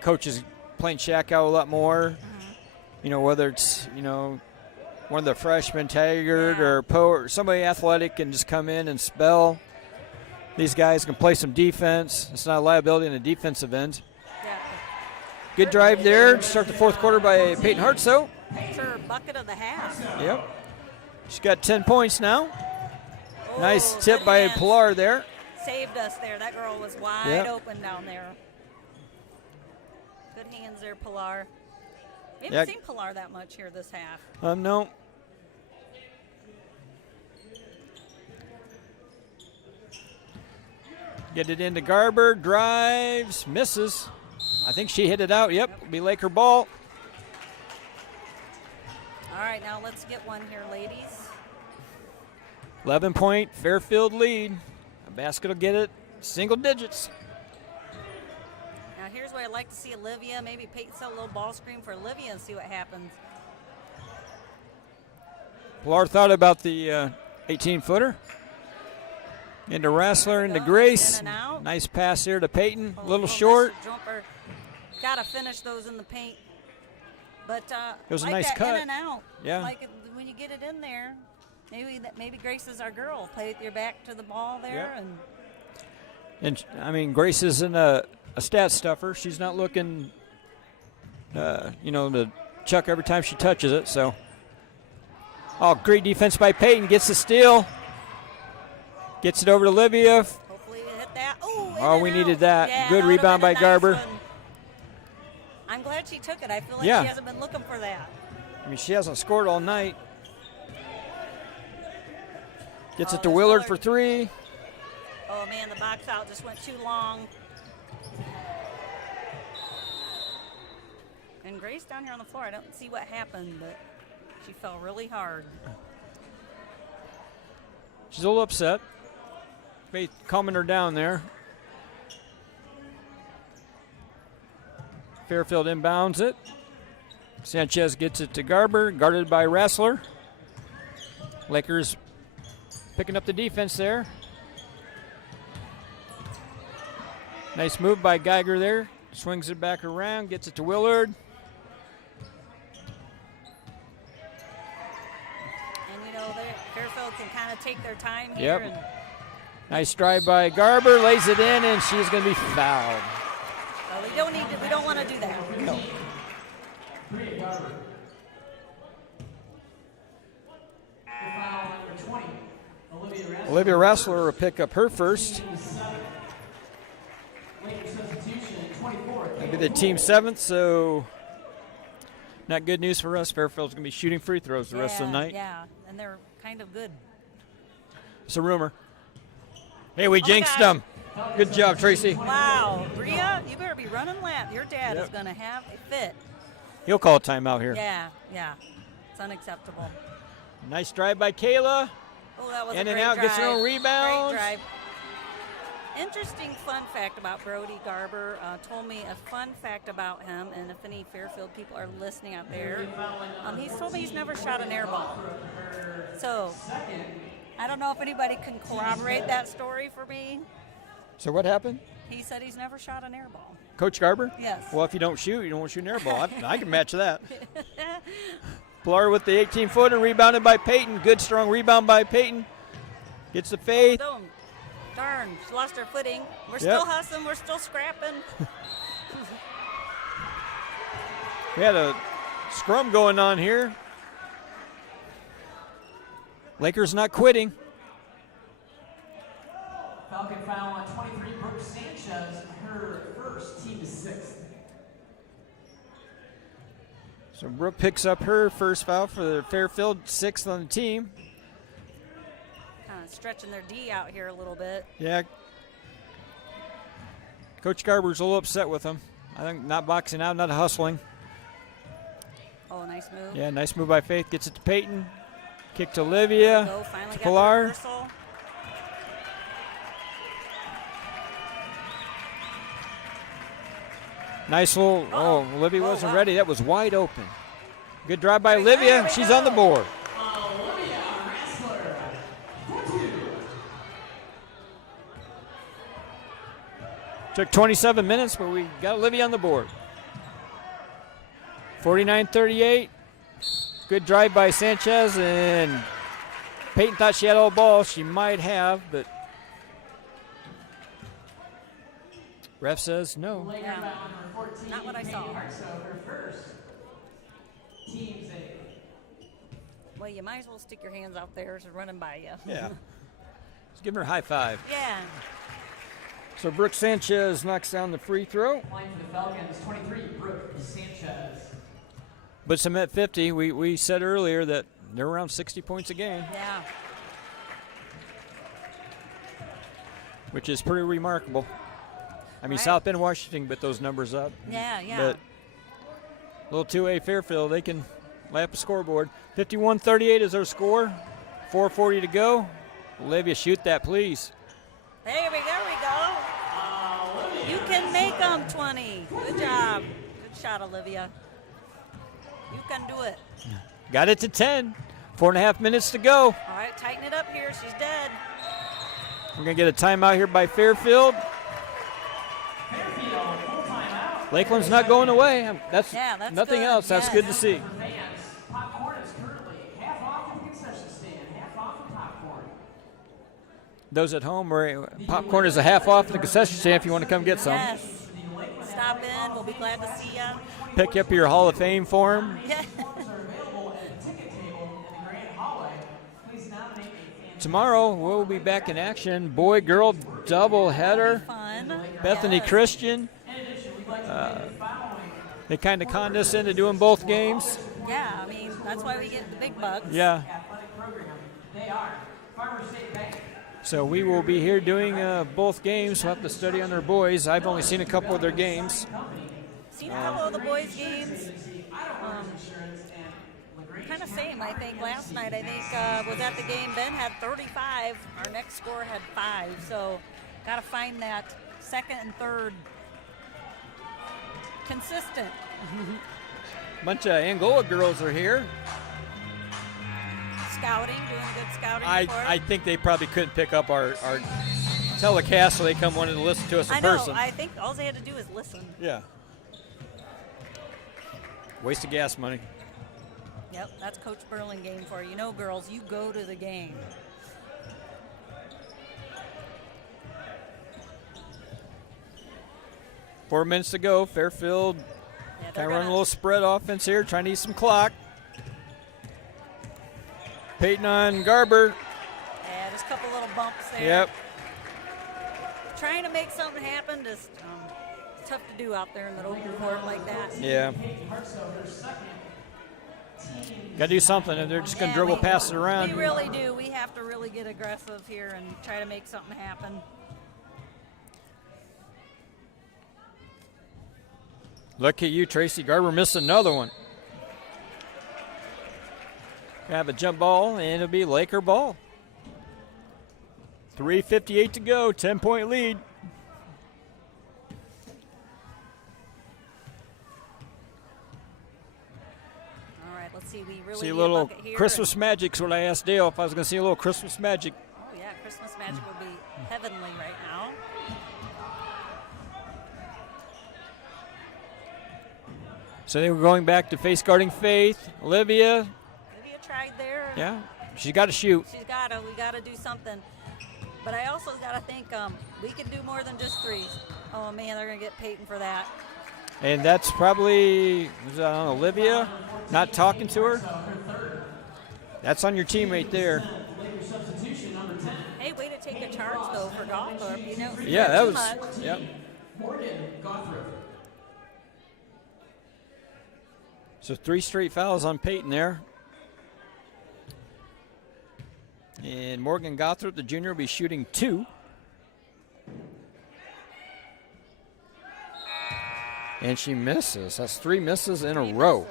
coaches playing Shaq out a lot more, whether it's, one of the freshmen, Taggart or Poe or somebody athletic can just come in and spell. These guys can play some defense. It's not a liability in the defensive end. Yeah. Good drive there to start the fourth quarter by Peyton Hartsoe. It's her bucket of the half. Yep. She's got 10 points now. Oh, Nice tip good by hands. Pilar there. Saved us there. That girl was wide Yep. open down there. Good hands there, Pilar. We haven't seen Pilar that much here this half. No. Get it into Garber, drives, misses. I think she hit it out. Yep, it'll be Laker ball. All right, now let's get one here, ladies. 11-point Fairfield lead. A basket will get it single digits. Now here's where I'd like to see Olivia. Maybe Peyton set a little ball screen for Olivia and see what happens. Pilar thought about the 18-footer. Into Rassler, into Grace. In and out. Nice pass here to Peyton. A little miss short. Jumper. Got to finish those in the paint. But It was a like nice that cut. in and out. Yeah. Like when you get it in there, maybe Grace is our girl. Play with your back to the ball there. And I mean, Grace isn't a stat stuffer. She's not looking, to chuck every time she touches it. So, great defense by Peyton. Gets the steal. Gets it over to Olivia. Hopefully you hit that. Ooh, Oh, we needed that. Yeah, Good that would've rebound been a by nice Garber. one. I'm glad she took it. I feel like Yeah. she hasn't been looking for that. I mean, she hasn't scored all night. Gets Oh, it to there's Willard Willard. for three. Oh, man, the box out just went too long. And Grace down here on the floor, I don't see what happened, but she fell really hard. She's a little upset. Faith calming her down there. Fairfield inbounds it. Sanchez gets it to Garber, guarded by Wrestler. Lakers picking up the defense there. Nice move by Geiger there. Swings it back around, gets it to Willard. And, you know, Fairfield can kind of take their time Yep. here. And Nice drive by Garber, lays it in, and she's going to be fouled. well, we don't want to do that. No. Foul number 20, Olivia Wrestler. Olivia Wrestler will pick up her first. Lakers substitution, 24. That'll be the team 7th, so not good news for us. Fairfield's going to be shooting free throws the rest of the night. Yeah, and they're kind of good. It's a rumor. Hey, we my jinxed gosh. them. Good job, Tracy. Wow, Bria, you better be running lap. Your dad Yep. is going to have a fit. He'll call a timeout here. Yeah, it's unacceptable. Nice drive by Kayla. Oh, that was In a and great out, drive. gets her own rebounds. Great drive. Interesting fun fact about Brody Garber. Told me a fun fact about him, and if any Fairfield people are listening out there, he's told me he's never shot an air ball. So I don't know if anybody can corroborate that story for me. So what happened? He said he's never shot an air ball. Coach Garber? Yes. Well, if you don't shoot, you don't shoot an air ball. I can match that. Pilar with the 18-footer, rebounded by Peyton. Good, strong rebound by Peyton. Gets the Faith. Oh, darn, she lost her footing. We're Yep. still hustling. We're still scrapping. We had a scrum going on here. Lakers not quitting. Falcon foul on 23, Brooke Sanchez, her first, team is 6th. So Brooke picks up her first foul for the Fairfield, 6th on the team. Kind of stretching their D out here a little bit. Yeah. Coach Garber's a little upset with them. I think not boxing out, not hustling. Oh, nice move. Yeah, nice move by Faith. Gets it to Peyton. Kick to There Olivia. we go. Finally To got Pilar. the reversal. Nice little, Olivia Oh, wasn't wow. ready. That was wide open. Good drive by There we Olivia. She's on the go. board. Olivia Wrestler, 42. Took 27 minutes, but we got Olivia on the board. 49-38. Good drive by Sanchez, and Peyton thought she had all ball. She might have, but ref says no. Laker Yeah. foul number 14, Not what I saw. Peyton Hartso, her first, team's 8th. Well, you might as well stick your hands out there as they're running by you. Yeah. Let's give her a high five. Yeah. So Brooke Sanchez knocks down the free throw. Playing for the Falcons, 23, Brooke Sanchez. But some at 50, we said earlier that they're around 60 points a game, Yeah. which is pretty remarkable. I mean, Right. South Bend, Washington, but those numbers up. Yeah. But little 2A Fairfield, they can lay up a scoreboard. 51-38 is their score. 4:40 to go. Olivia, shoot that, please. There we go. You can make them 20. Good job. Good shot, Olivia. You can do it. Got it to 10. 4.5 minutes to go. All right, tighten it up here. She's dead. We're going to get a timeout here by Fairfield. Fairfield, full timeout. Lakeland's not going away. That's nothing good. else. That's Yes. good to see. Fans, popcorn is currently half off at the concession stand, half off at popcorn. Those at home, popcorn is a half off at the concession stand if you want to come get some. Yes. Stop in. We'll be glad to see you. Pick up your Hall of Fame form. Yeah. Forms are available at the ticket table in the Grand Hallway. Please nominate a fan. Tomorrow, we'll be back in action. Boy-girl double header. Fun. Bethany Yes. Christian. In addition, we'd like to make the following. They kind of conned us into doing both games. Yeah, I mean, that's why we get the big bucks. Yeah. Athletic program. They are Farmers State Bank. So we will be here doing both games. We'll have to study on their boys. I've only seen a couple of their games. Seen a couple of the boys' games. Kind of same, I think. Last night, I think, was at the game. Ben had 35. Our next score had 5. So, got to find that second and third consistent. Bunch of Angola girls are here. Scouting, doing good scouting. I think they probably couldn't pick up our telecast, so they come wanted to listen to us in person. I think all they had to do is listen. Yeah. Waste of gas money. Yep, that's Coach Burlingame for you. You know, girls, you go to the game. Four minutes to go. Fairfield kind of running a little spread offense here, trying to eat some clock. Peyton on Garber. Yeah, just a couple little bumps there. Yep. Trying to make something happen, just tough to do out there in the open court like that. Yeah. Got to do something, and they're just going to dribble past it around. We really do. We have to really get aggressive here and try to make something happen. Look at you, Tracy. Garber missed another one. Have a jump ball, and it'll be Laker ball. 3:58 to go, 10-point lead. All right, let's see. We really See a need little bucket here Christmas magic's what I asked Dale if I was going to see a little Christmas magic. Oh, yeah, Christmas magic would be heavenly right now. So they were going back to face guarding Faith. Olivia. Olivia tried there. Yeah, she's got to shoot. We got to do something. But I also got to think we can do more than just threes. Oh, man, they're going to get Peyton for that. And that's probably Olivia not talking to her. That's on your team right there. Hey, way to take a charge, though, for Gothorpe. You know, Yeah, that was, much. yep. Morgan Gothard. So 3 straight fouls on Peyton there. And Morgan Gothard, the junior, will be shooting 2. And she misses. That's 3 misses in a row.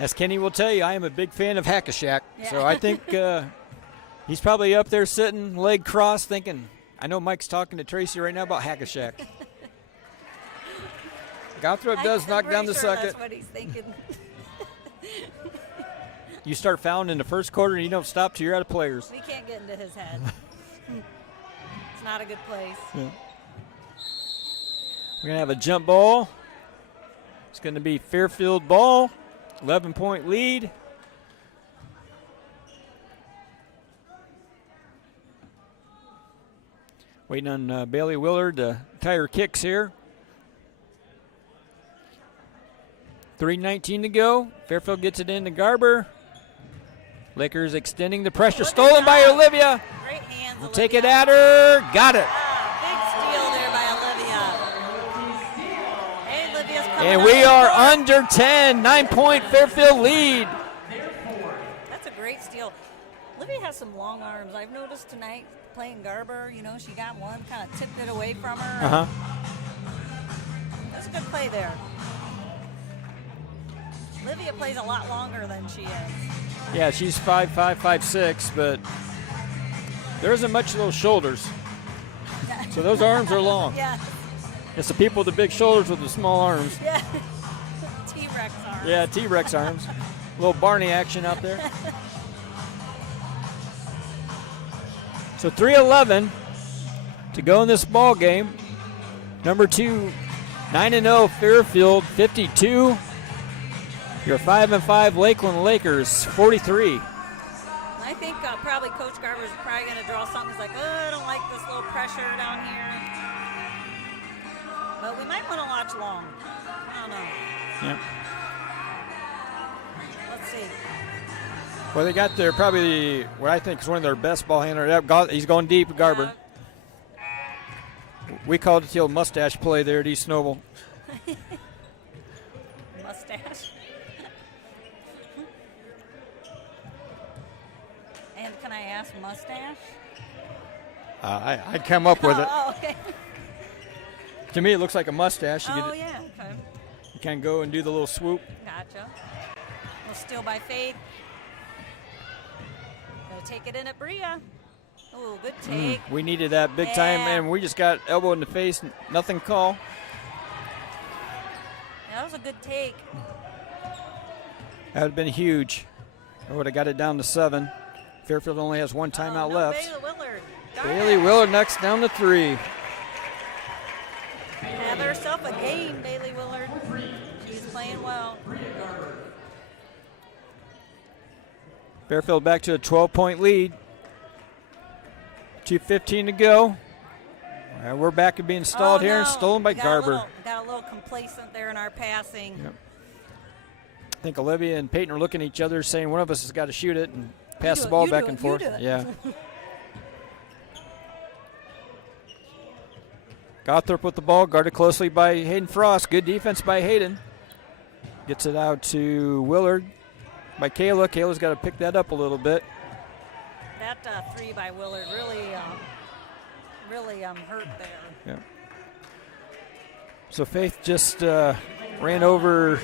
As Kenny will tell you, I am a big fan of Hackashack. Yeah. So I think he's probably up there sitting, leg crossed, thinking, I know Mike's talking to Tracy right now about Hackashack. Gothard does knock down the second. That's what he's thinking. You start fouling in the first quarter and you don't stop till you're out of players. We can't get into his head. It's not a good place. Yeah. We're going to have a jump ball. It's going to be Fairfield ball. 11-point lead. Waiting on Bailey Willard to tie her kicks here. 3:19 to go. Fairfield gets it into Garber. Lakers extending the pressure. Stolen by Olivia. Great hands, We'll Olivia. take it at her. Got it. Big steal there by Olivia. Hey, Olivia's coming And up we the are court. under 10. 9-point Fairfield lead. That's a great steal. Olivia has some long arms. I've noticed tonight playing Garber, you know, she got one, kind of tipped it away from her. Uh-huh. That's a good play there. Olivia plays a lot longer than she is. Yeah, she's 5'5", 5'6", but there isn't much of those shoulders. So those arms are long. Yeah. It's the people with the big shoulders with the small arms. Yeah. T-Rex arms. Yeah, T-Rex arms. A little Barney action out there. So 3:11 to go in this ball game. Number 2, 9-0 Fairfield, 52. Your 5-5 Lakeland Lakers, 43. I think probably Coach Garber's probably going to draw something. He's like, oh, I don't like this little pressure down here. But we might want to watch long. I don't know. Yeah. Let's see. Well, they got there probably what I think is one of their best ball handlers. He's going deep, Garber. We called it the old mustache play there at East Noble. Mustache. And can I ask mustache? I come up with it. Oh, okay. To me, it looks like a mustache. Oh, yeah. Okay. You can go and do the little swoop. Gotcha. We'll steal by Faith. Gonna take it in at Bria. Oh, good take. We needed that big time, Yeah. and we just got elbow in the face. Nothing call. That was a good take. That would have been huge. I would have got it down to 7. Fairfield only has one timeout left. Bailey Willard. Darn Bailey it. Willard next down to 3. Have herself a game, Bailey Willard. She's playing well. Fairfield back to a 12-point lead. 2:15 to go. We're back to being stalled here and stolen by Garber. Got a little complacent there in our passing. Yep. I think Olivia and Peyton are looking at each other saying one of us has got to shoot it and pass the ball back and forth. Yeah. Gothrop with the ball, guarded closely by Hayden Frost. Good defense by Hayden. Gets it out to Willard by Kayla. Kayla's got to pick that up a little bit. That 3 by Willard really hurt there. Yeah. So Faith just ran over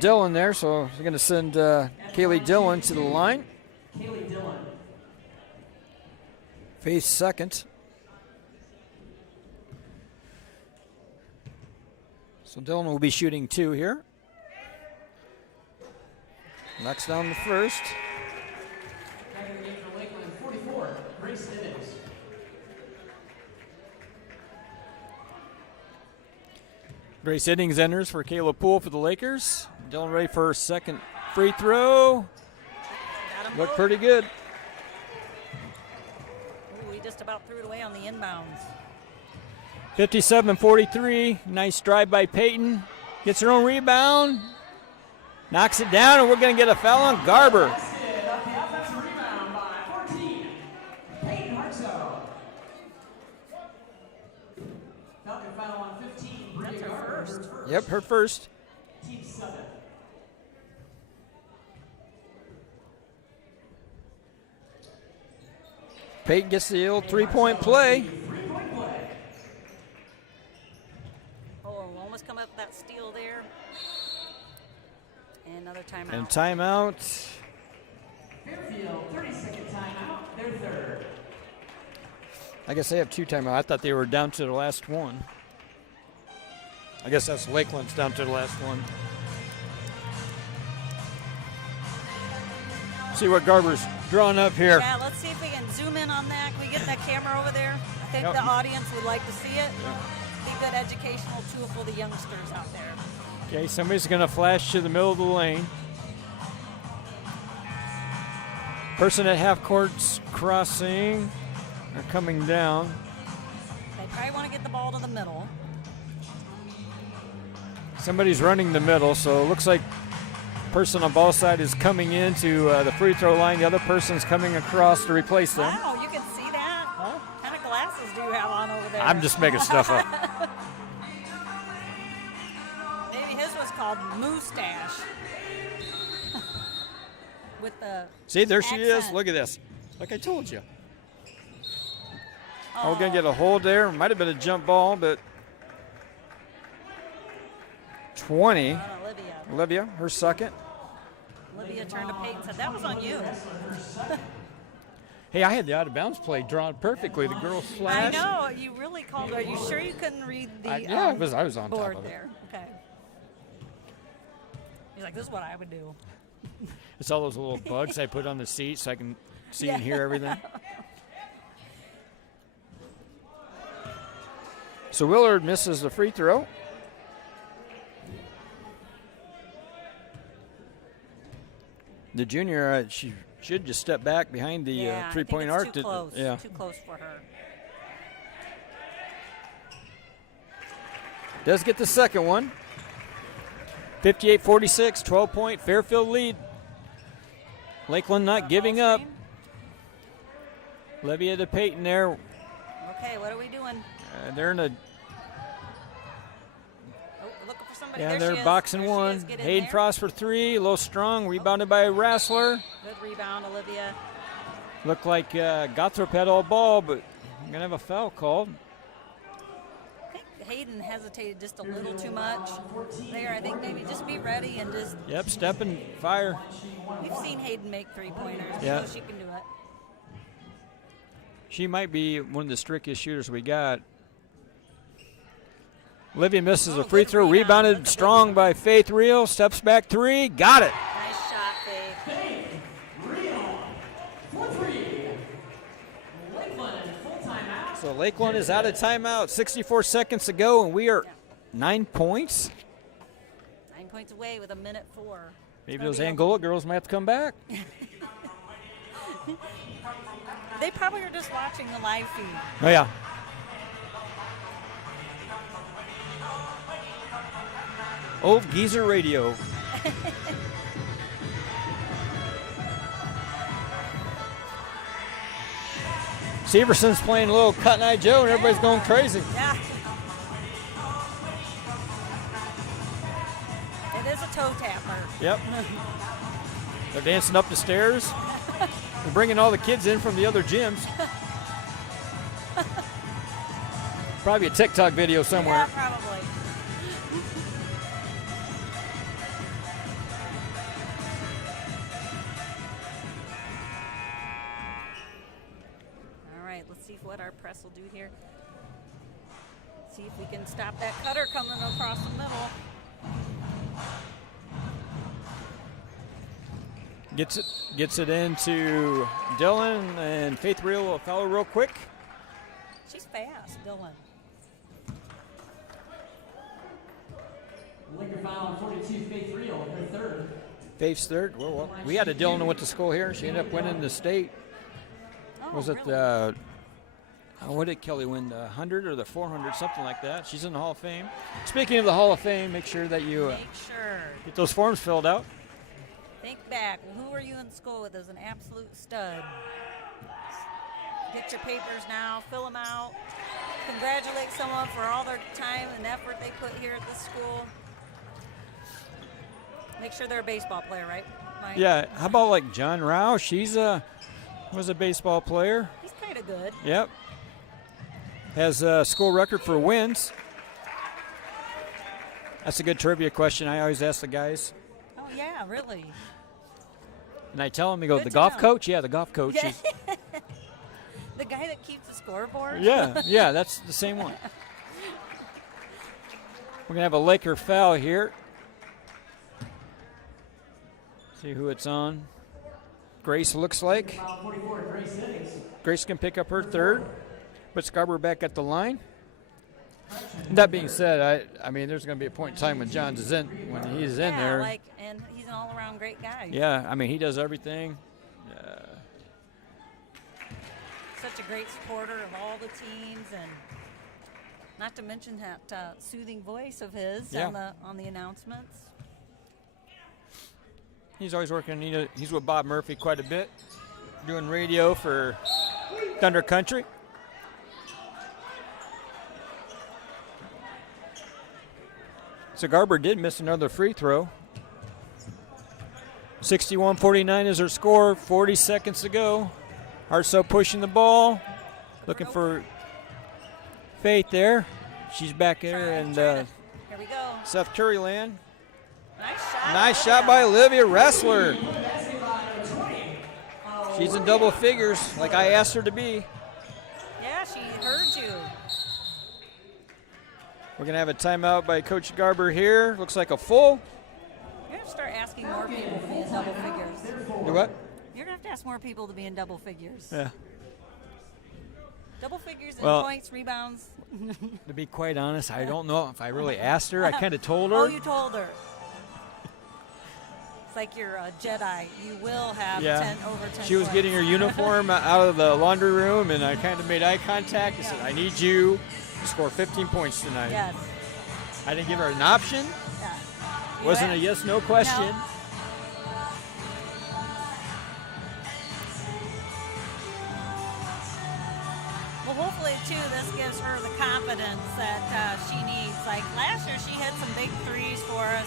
Dillon there, so we're going to send Kaylee Dillon to the line. Faith second. So Dillon will be shooting 2 here. Next down the first. Back in the game for Lakeland, 44, Grace Iddings. Grace Iddings enters for Kayla Poole for the Lakers. Dillon ready for her second free throw. Looked pretty good. Ooh, we just about threw it away on the inbounds. 57-43. Nice drive by Peyton. Gets her own rebound. Knocks it down, and we're going to get a foul on Garber. Off the offensive rebound by 14, Peyton Hartzell. Falcon foul on 15, Bria Garber. First. Yep, her first. Team 7. Peyton gets the old three-point play. Oh, almost come up with that steal there. And another timeout. And timeout. Fairfield, 30-second timeout, their third. I guess they have 2 timeouts. I thought they were down to the last one. I guess that's Lakeland's down to the last one. See what Garber's drawing up here. Yeah, let's see if we can zoom in on that. Can we get that camera over there? I think Yep. the audience would like to see it. Be a good educational tool for the youngsters out there. Okay, somebody's going to flash to the middle of the lane. Person at half court's crossing. They're coming down. They probably want to get the ball to the middle. Somebody's running the middle, so it looks like person on ball side is coming into the free throw line. The other person's coming across to replace them. Wow, you can see that? Huh? What kind of glasses do you have on over there? I'm just making stuff up. Maybe his was called Moustache. With the See, there she is. accent. Look at this. Like I told you. Oh, we're going to get a hold there. Might have been a jump ball, but 20. Olivia. Olivia, her second. Olivia turned to Peyton and said, that was on you. Hey, I had the out of bounds play drawn perfectly. The girl I flashed. know, you really called her. Are you sure you couldn't read the Yeah, I was on top board of it. there? Okay. He's like, this is what I would do. It's all those little bugs I put on the seat so I can see Yeah. and hear everything. So Willard misses the free throw. The junior, she should just step back behind the Yeah, I three-point think arc. it's too close. Yeah. Too close for her. Does get the second one. 58-46, 12-point Fairfield lead. Lakeland not giving up. Olivia to Peyton there. Okay, what are we doing? They're in a Looking for somebody. yeah, There they're she is. boxing There she one. is. Get in Hayden there. Frost for 3, a little strong, rebounded by Rassler. Good rebound, Olivia. Looked like Gothrop had all ball, but I'm gonna have a foul called. I think Hayden hesitated just a little too much there. I think maybe just be ready and just. Yep, step and fire. We've seen Hayden make three-pointers. Yeah. We know she can do it. She might be one of the strictest shooters we got. Olivia misses a Oh, free good throw. rebound. Rebounded That's a good strong rebound. by Faith Real. Steps back 3. Got it. Nice shot, Faith. Real. 4-3. Lakeland, full timeout. So Lakeland is out of timeout. 64 seconds to go, and we are 9 points. 9 points away with 1:04. Maybe those Angola girls might have to come back. They probably are just watching the live feed. Oh, yeah. Old Geezer Radio. Severson's playing a little Cotton Eye Joe, and everybody's going crazy. Yeah. It is a toe tapper. Yep. They're dancing up the stairs. They're bringing all the kids in from the other gyms. Probably a TikTok video somewhere. Yeah, probably. All right, let's see what our press will do here. See if we can stop that cutter coming across the middle. Gets it into Dylan, and Faith Real will follow real quick. She's fast, Dylan. Liquor foul on 42, Faith Real, her third. Faith's third. Well, we had a Dylan who went to school here. She ended up winning the state. Oh, Was it really? the, what did Kelly win, the 100 or the 400, something like that? She's in the Hall of Fame. Speaking of the Hall of Fame, make sure that you Make sure. get those forms filled out. Think back. Who were you in school with as an absolute stud? Get your papers now. Fill them out. Congratulate someone for all their time and effort they put here at this school. Make sure they're a baseball player, right, Mike? Yeah, how about like John Rao? She's was a baseball player. He's kind of good. Yep. Has a school record for wins. That's a good trivia question. I always ask the guys. Oh, yeah, really. And I tell them, they go, Good the to golf know. coach? Yeah, the golf coach. Yeah. He's- The guy that keeps the scoreboard? yeah, that's the same one. We're going to have a Laker foul here. See who it's on. Grace looks like. Foul 44, Grace Higgins. Grace can pick up her third. But Scarborough back at the line. That being said, I mean, there's going to be a point in time when Johns is in, when he's in there. And he's an all-around great guy. Yeah, I mean, he does everything. Such a great supporter of all the teams, and not to mention that soothing voice of his Yeah. on the announcements. He's always working. He's with Bob Murphy quite a bit, doing radio for Thunder Country. So Garber did miss another free throw. 61-49 is her score. 40 seconds to go. Hartsoe pushing the ball, looking for Faith there. She's back there, and Here we go. Seth Curryland. Nice shot. Nice shot by Olivia Wrestler. She's in double figures, like I asked her to be. Yeah, she heard you. We're going to have a timeout by Coach Garber here. Looks like a full. You're going to start asking more people to be in double figures. Do what? You're going to have to ask more people to be in double figures. Yeah. Double figures in Well- points, rebounds. To be quite honest, I don't know if I really asked her. I kind of told her. Oh, you told her. It's like you're a Jedi. You will have 10 over 10 She was points. getting her uniform out of the laundry room, and I kind of made eye contact and said, I need you to score 15 points tonight. Yes. I didn't give her an option. Yeah. You Wasn't a asked. yes/no question. No. Well, hopefully, too, this gives her the confidence that she needs. Like last year, she hit some big threes for us.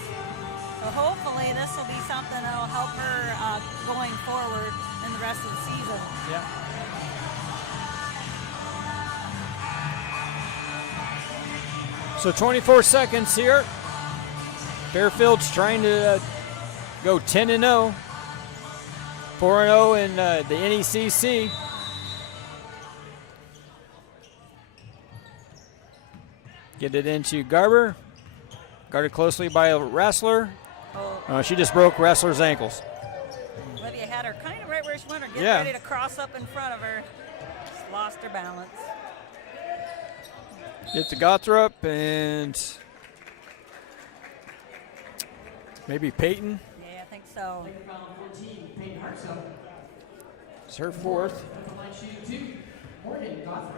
So hopefully, this will be something that will help her going forward in the rest of the season. Yeah. So 24 seconds here. Fairfield's trying to go 10-0. 4-0 in the NECC. Get it into Garber. Guarded closely by Rassler. Oh, She just broke Rassler's ankles. Olivia had her kind of right where she wanted her, getting Yeah. ready to cross up in front of her. Just lost her balance. Get to Gothrop and maybe Peyton. Yeah, I think so. Foul 14, Peyton Hartzell. It's her fourth. Line shooting 2, Morgan Gothrop.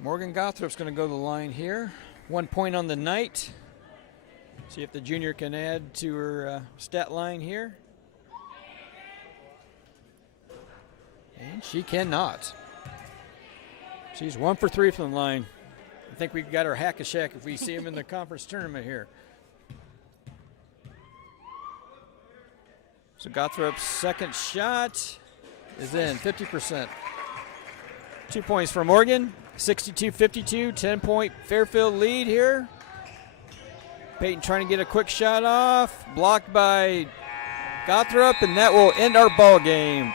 Morgan Gothrop's going to go to the line here. 1 point on the night. See if the junior can add to her stat line here. And she cannot. She's 1 for 3 from the line. I think we've got her hack-a-shack if we see him in the conference tournament here. So Gothrop's second shot is in, 50%. 2 points for Morgan, 62-52, 10-point Fairfield lead here. Peyton trying to get a quick shot off, blocked by Gothrop, and that will end our ball game.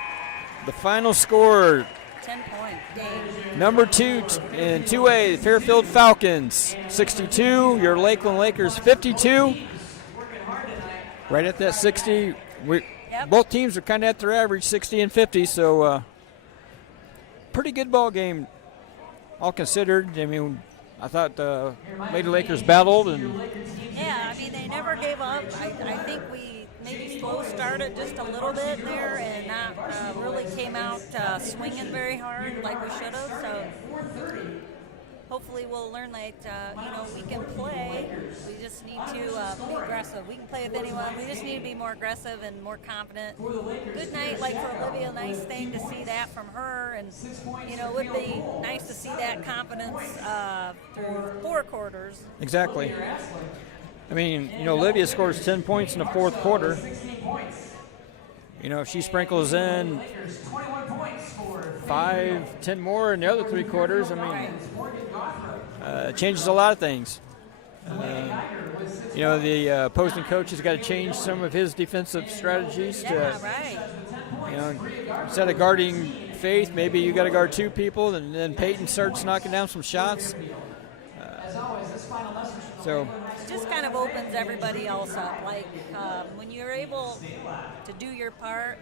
The final score, 10-point game. number 2 in 2A, Fairfield Falcons, 62. Your Lakeland Lakers, 52. Right at that 60. Both teams are kind of at their average, 60 and 50. So pretty good ball game, all considered. I mean, I thought the Lady Lakers battled, and Yeah, I mean, they never gave up. I think we maybe slow started just a little bit there and not really came out swinging very hard like we should have. So hopefully we'll learn that, we can play. We just need to be aggressive. We can play with anyone. We just need to be more aggressive and more confident. Good night, like for Olivia, nice thing to see that from her. And, it would be nice to see that confidence through 4 quarters. exactly. I mean, Olivia scores 10 points in the fourth quarter. If she sprinkles in 5, 10 more in the other 3 quarters, I mean, it changes a lot of things. The opposing coach has got to change some of his defensive strategies to, instead of guarding Faith, maybe you got to guard 2 people, and then Peyton starts knocking down some shots. So It just kind of opens everybody else up. Like when you're able to do your part,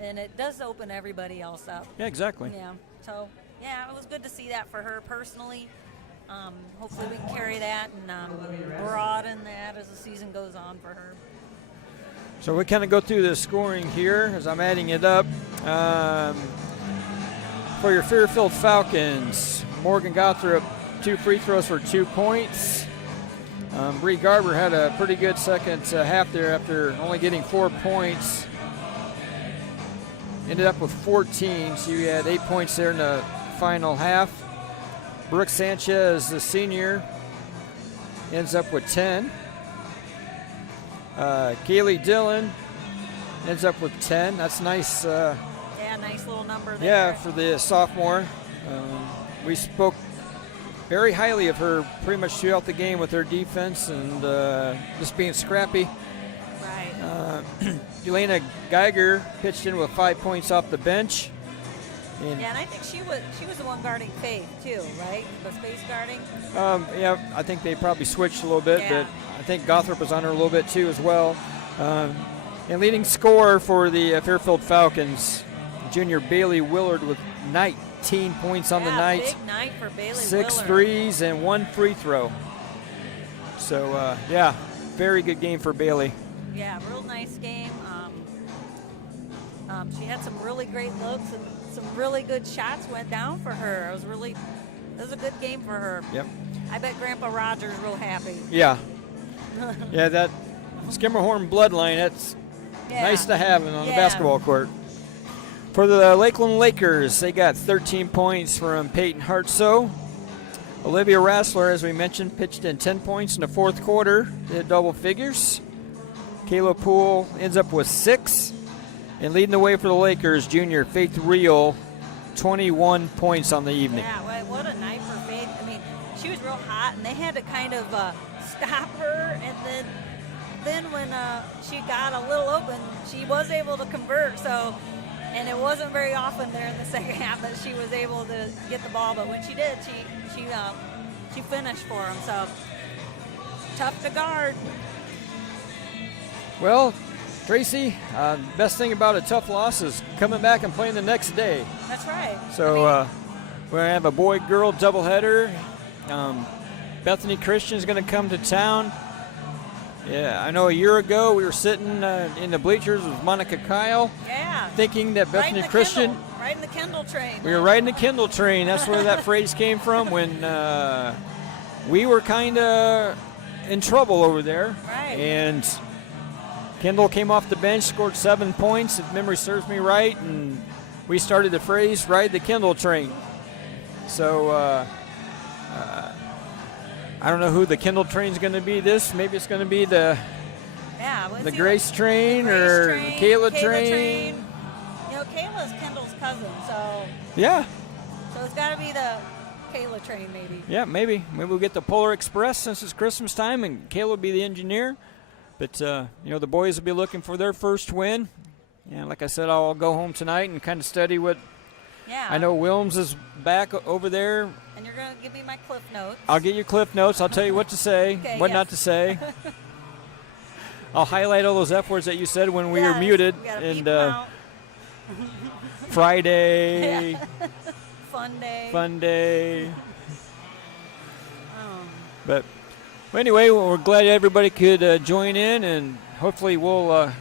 and it does open everybody else up. yeah, exactly. Yeah. So it was good to see that for her personally. Hopefully we can carry that and broaden that as the season goes on for her. So we kind of go through the scoring here as I'm adding it up. For your Fairfield Falcons, Morgan Gothrop, 2 free throws for 2 points. Bree Garber had a pretty good second half there after only getting 4 points. Ended up with 14, so you had 8 points there in the final half. Brooke Sanchez, the senior, ends up with 10. Kaylee Dillon ends up with 10. That's nice. Nice little number there. Yeah, for the sophomore. We spoke very highly of her pretty much throughout the game with her defense and just being scrappy. Right. Elena Geiger pitched in with 5 points off the bench. And I think she was the one guarding Faith too, right? Was Faith guarding? I think they probably switched a little bit, but I think Gothrop was on her a little bit too as well. And leading scorer for the Fairfield Falcons, junior Bailey Willard with 19 points on the night. Big night for Bailey 6 Willard. threes and 1 free throw. So, very good game for Bailey. Yeah, real nice game. She had some really great looks and some really good shots went down for her. It was a good game for her. Yep. I bet Grandpa Roger's real happy. Yeah. Yeah, that Skimmerhorn bloodline, that's nice to have on the basketball court. For the Lakeland Lakers, they got 13 points from Peyton Hartsoe. Olivia Rassler, as we mentioned, pitched in 10 points in the fourth quarter, did double figures. Kayla Poole ends up with 6. And leading the way for the Lakers, junior Faith Reel, 21 points on the evening. Yeah, what a night for Faith. I mean, she was real hot, and they had to kind of stop her. And then when she got a little open, she was able to convert. So, and it wasn't very often there in the second half that she was able to get the ball. But when she did, she she finished for him. So tough to guard. Well, Tracy, best thing about a tough loss is coming back and playing the next day. That's right. So we're going to have a boy-girl doubleheader. Bethany Christian's going to come to town. Yeah, I know a year ago we were sitting in the bleachers with Monica Kyle, Yeah. thinking that Bethany Christian. Riding the Kindle train. We were riding the Kindle train. That's where that phrase came from when we were kind of in trouble over there. Right. And Kendall came off the bench, scored 7 points, if memory serves me right, and we started the phrase, ride the Kendall train. So I don't know who the Kendall train's going to be Maybe it's going to be the Grace train or Kayla train. You know, Kayla's Kendall's cousin, so Yeah. So it's got to be the Kayla train, maybe. Yeah, maybe. Maybe we'll get the Polar Express since it's Christmas time, and Kayla will be the engineer. But, you know, the boys will be looking for their first win. And like I said, I'll go home tonight and kind of study what Yeah. I know Wilms is back over there. And you're going to give me my cliff notes. I'll get you cliff notes. I'll tell you what to say, Okay, what yes. not to say. I'll highlight all those F words that you said when we were muted. We gotta And beep 'em out. Friday, Yeah. Fun day. fun day. Um, But well, anyway, we're glad everybody could join in, and hopefully we'll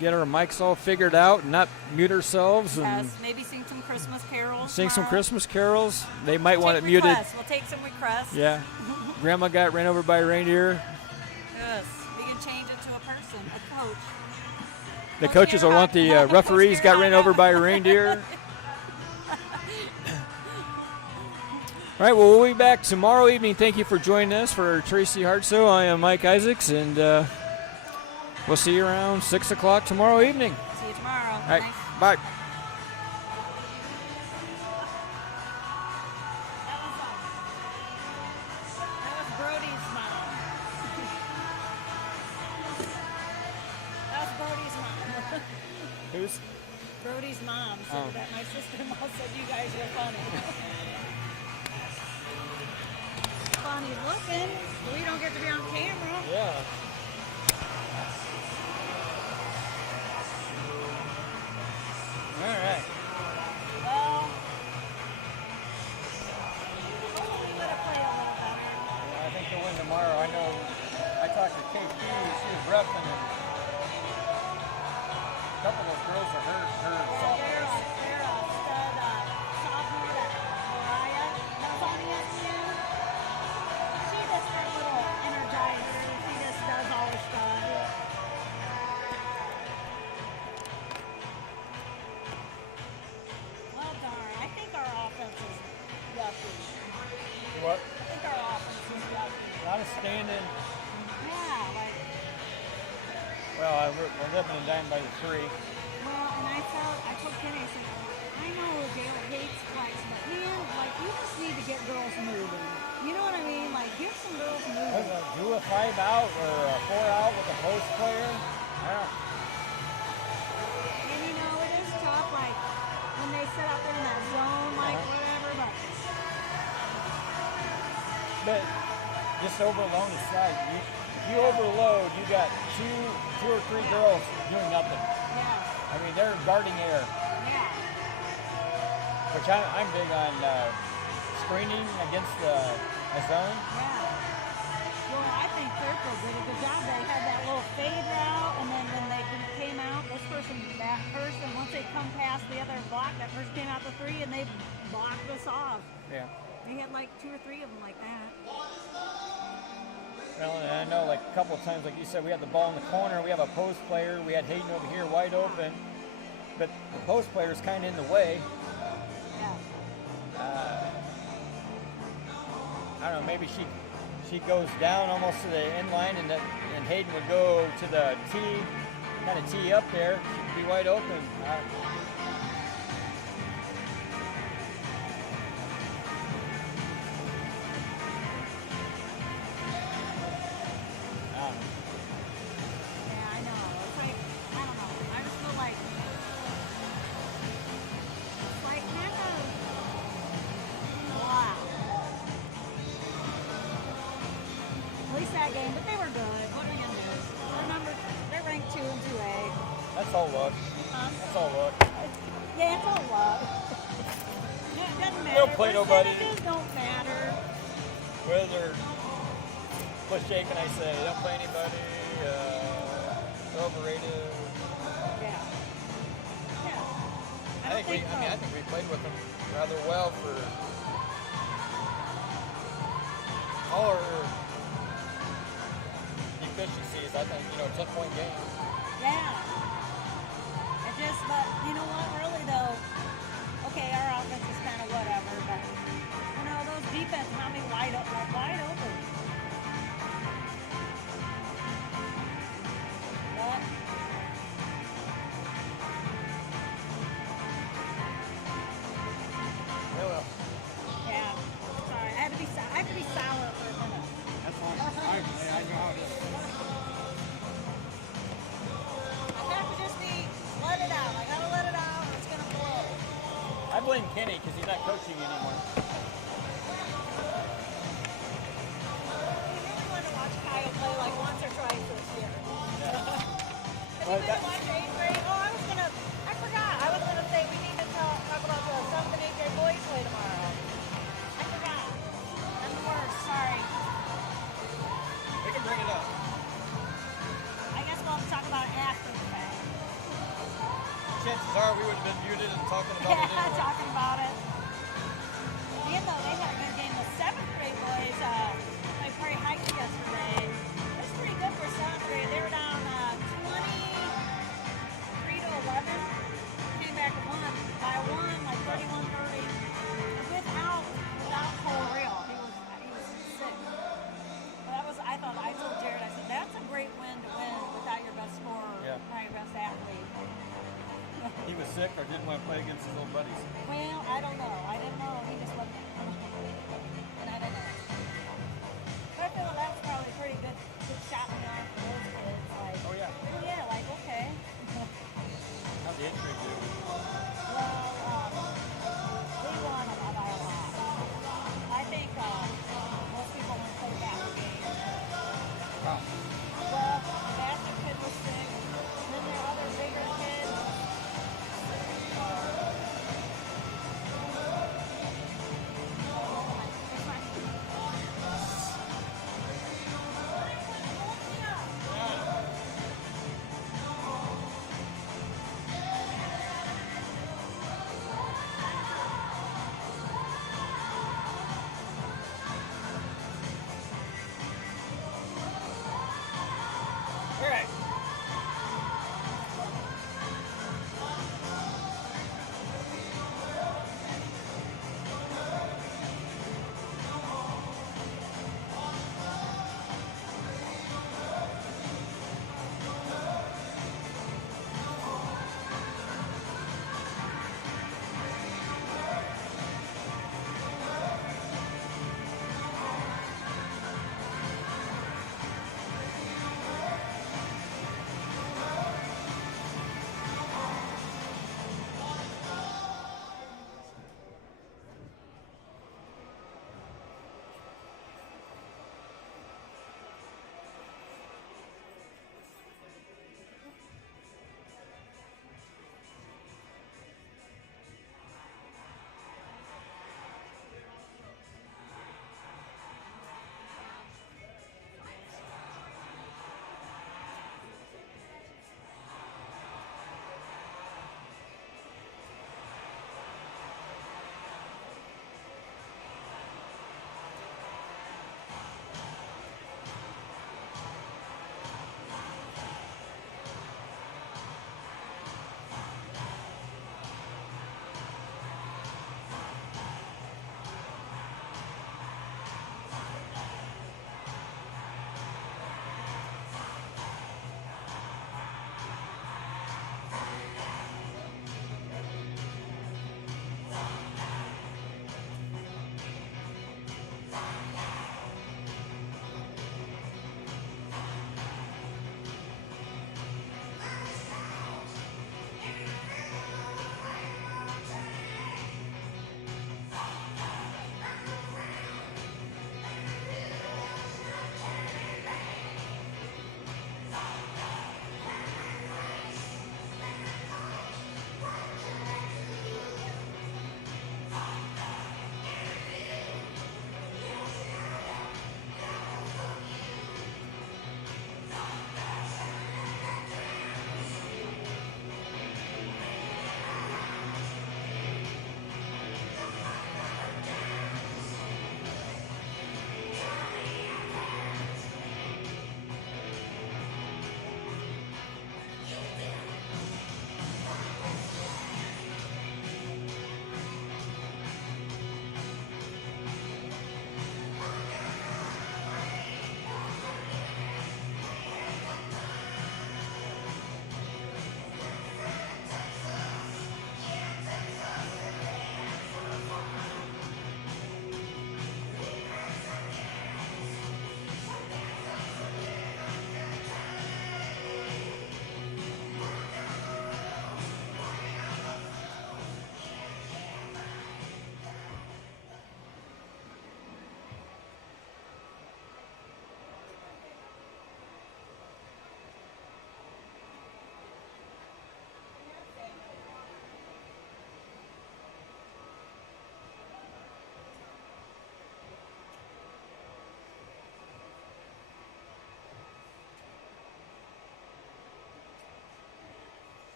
get our mics all figured out and not mute ourselves and yes, maybe sing some Christmas carols. sing some tomorrow. Christmas carols. They might want it Take muted. requests. We'll take some requests. Yeah. Grandma got ran over by a reindeer. Yes. We can change it to a person, a coach. The coaches will want the referees got ran over by a reindeer. All right, well, we'll be back tomorrow evening. Thank you for joining us. For Tracy Hartsoe, I am Mike Isaacs, and we'll see you around 6 o'clock tomorrow evening. See you tomorrow. All right, Thanks. bye. That was Brody's mom. That's Brody's mom. Who's? Brody's mom said Oh. that my sister-in-law said you guys were funny. Funny looking. We don't get to be on camera. Yeah. All right. Well, hopefully let it play a little better. I think they'll win tomorrow. I know. I talked to KP. She was repping, and a couple of those girls are her They're sophomores. a stud sophomore that Mariah that's on ESPN. She just her little energizer. She just does all her stuff. Well, darn. I think our offense is yucky. What? I think our offense is yucky. A lot of standing. Yeah, like, Well, we're living and dying by the three. well, and I told Kenny, I said, I know Dale hates flex, but man, like, you just need to get girls moving. You know what I mean? Like, get some girls moving. Do a 5 out or a 4 out with a post player. Yeah. And you know, it is tough, like, when they sit out there in that zone, like, whatever, but But just overload aside, if you overload, you got two or three girls doing nothing. yeah, I mean, they're guarding air, yeah. which I'm big on screening against a zone. Yeah. Well, I think Fairfield did a good job. They had that little fade route, and then when they came out, that person, once they come past the other block, that person came out the three, and they blocked us off. Yeah. They had like 2 or 3 of them like that. Well, and I know, like a couple of times, like you said, we had the ball in the corner. We have a post player. We had Hayden over here wide open, but the post player is kind of in the way. Yeah. I don't know. Maybe she goes down almost to the end line, and Hayden would go to the tee, kind of tee up there. She'd be wide open. Yeah, I know. It's like, I don't know. I just feel like it's like kind of wow. It's all luck. Huh? It's all luck. Yeah, it's all luck. Yeah, it doesn't matter. Don't play nobody. Percentages don't matter. Whether cliche can I say, they don't play anybody. They're overrated. Yeah. Yeah. I think we played with them rather well for all our deficiencies. I think 10-point game. Yeah. But you know what, really though, okay, our offense is kind of whatever, but those defense, how many wide open. What? Hello. Yeah. Sorry, I had to be silent for a minute. That's fine. I know how it is. I have to just let it out. I gotta let it out. It's gonna flow. I blame Kenny because he's not coaching anymore. We really want to watch Kyle play like once or twice this year. Have you been to watch 8th grade? I forgot. I was gonna say we need to talk about the 7th and 8th grade boys play tomorrow. I forgot. I'm the worst. Sorry. We can bring it up. I guess we'll have to talk about it after the fact. Chances are we would have been muted and talking about it anyway. Talking about it. Even though they had a good game, the 7th grade boys played Prairie Heights yesterday. That's pretty good for 7th grade. They were down 23 to 11. Came back and won by one, like 31-30. Without Cole Real. He was sick. But I told Jared, I said, that's a great win to win without your best scorer, Yeah. not your best athlete. He was sick or didn't want to play against his old buddies. Well, I don't know. I didn't know. He just wasn't. And I don't know. But I feel like that's probably a pretty good shot in the arm.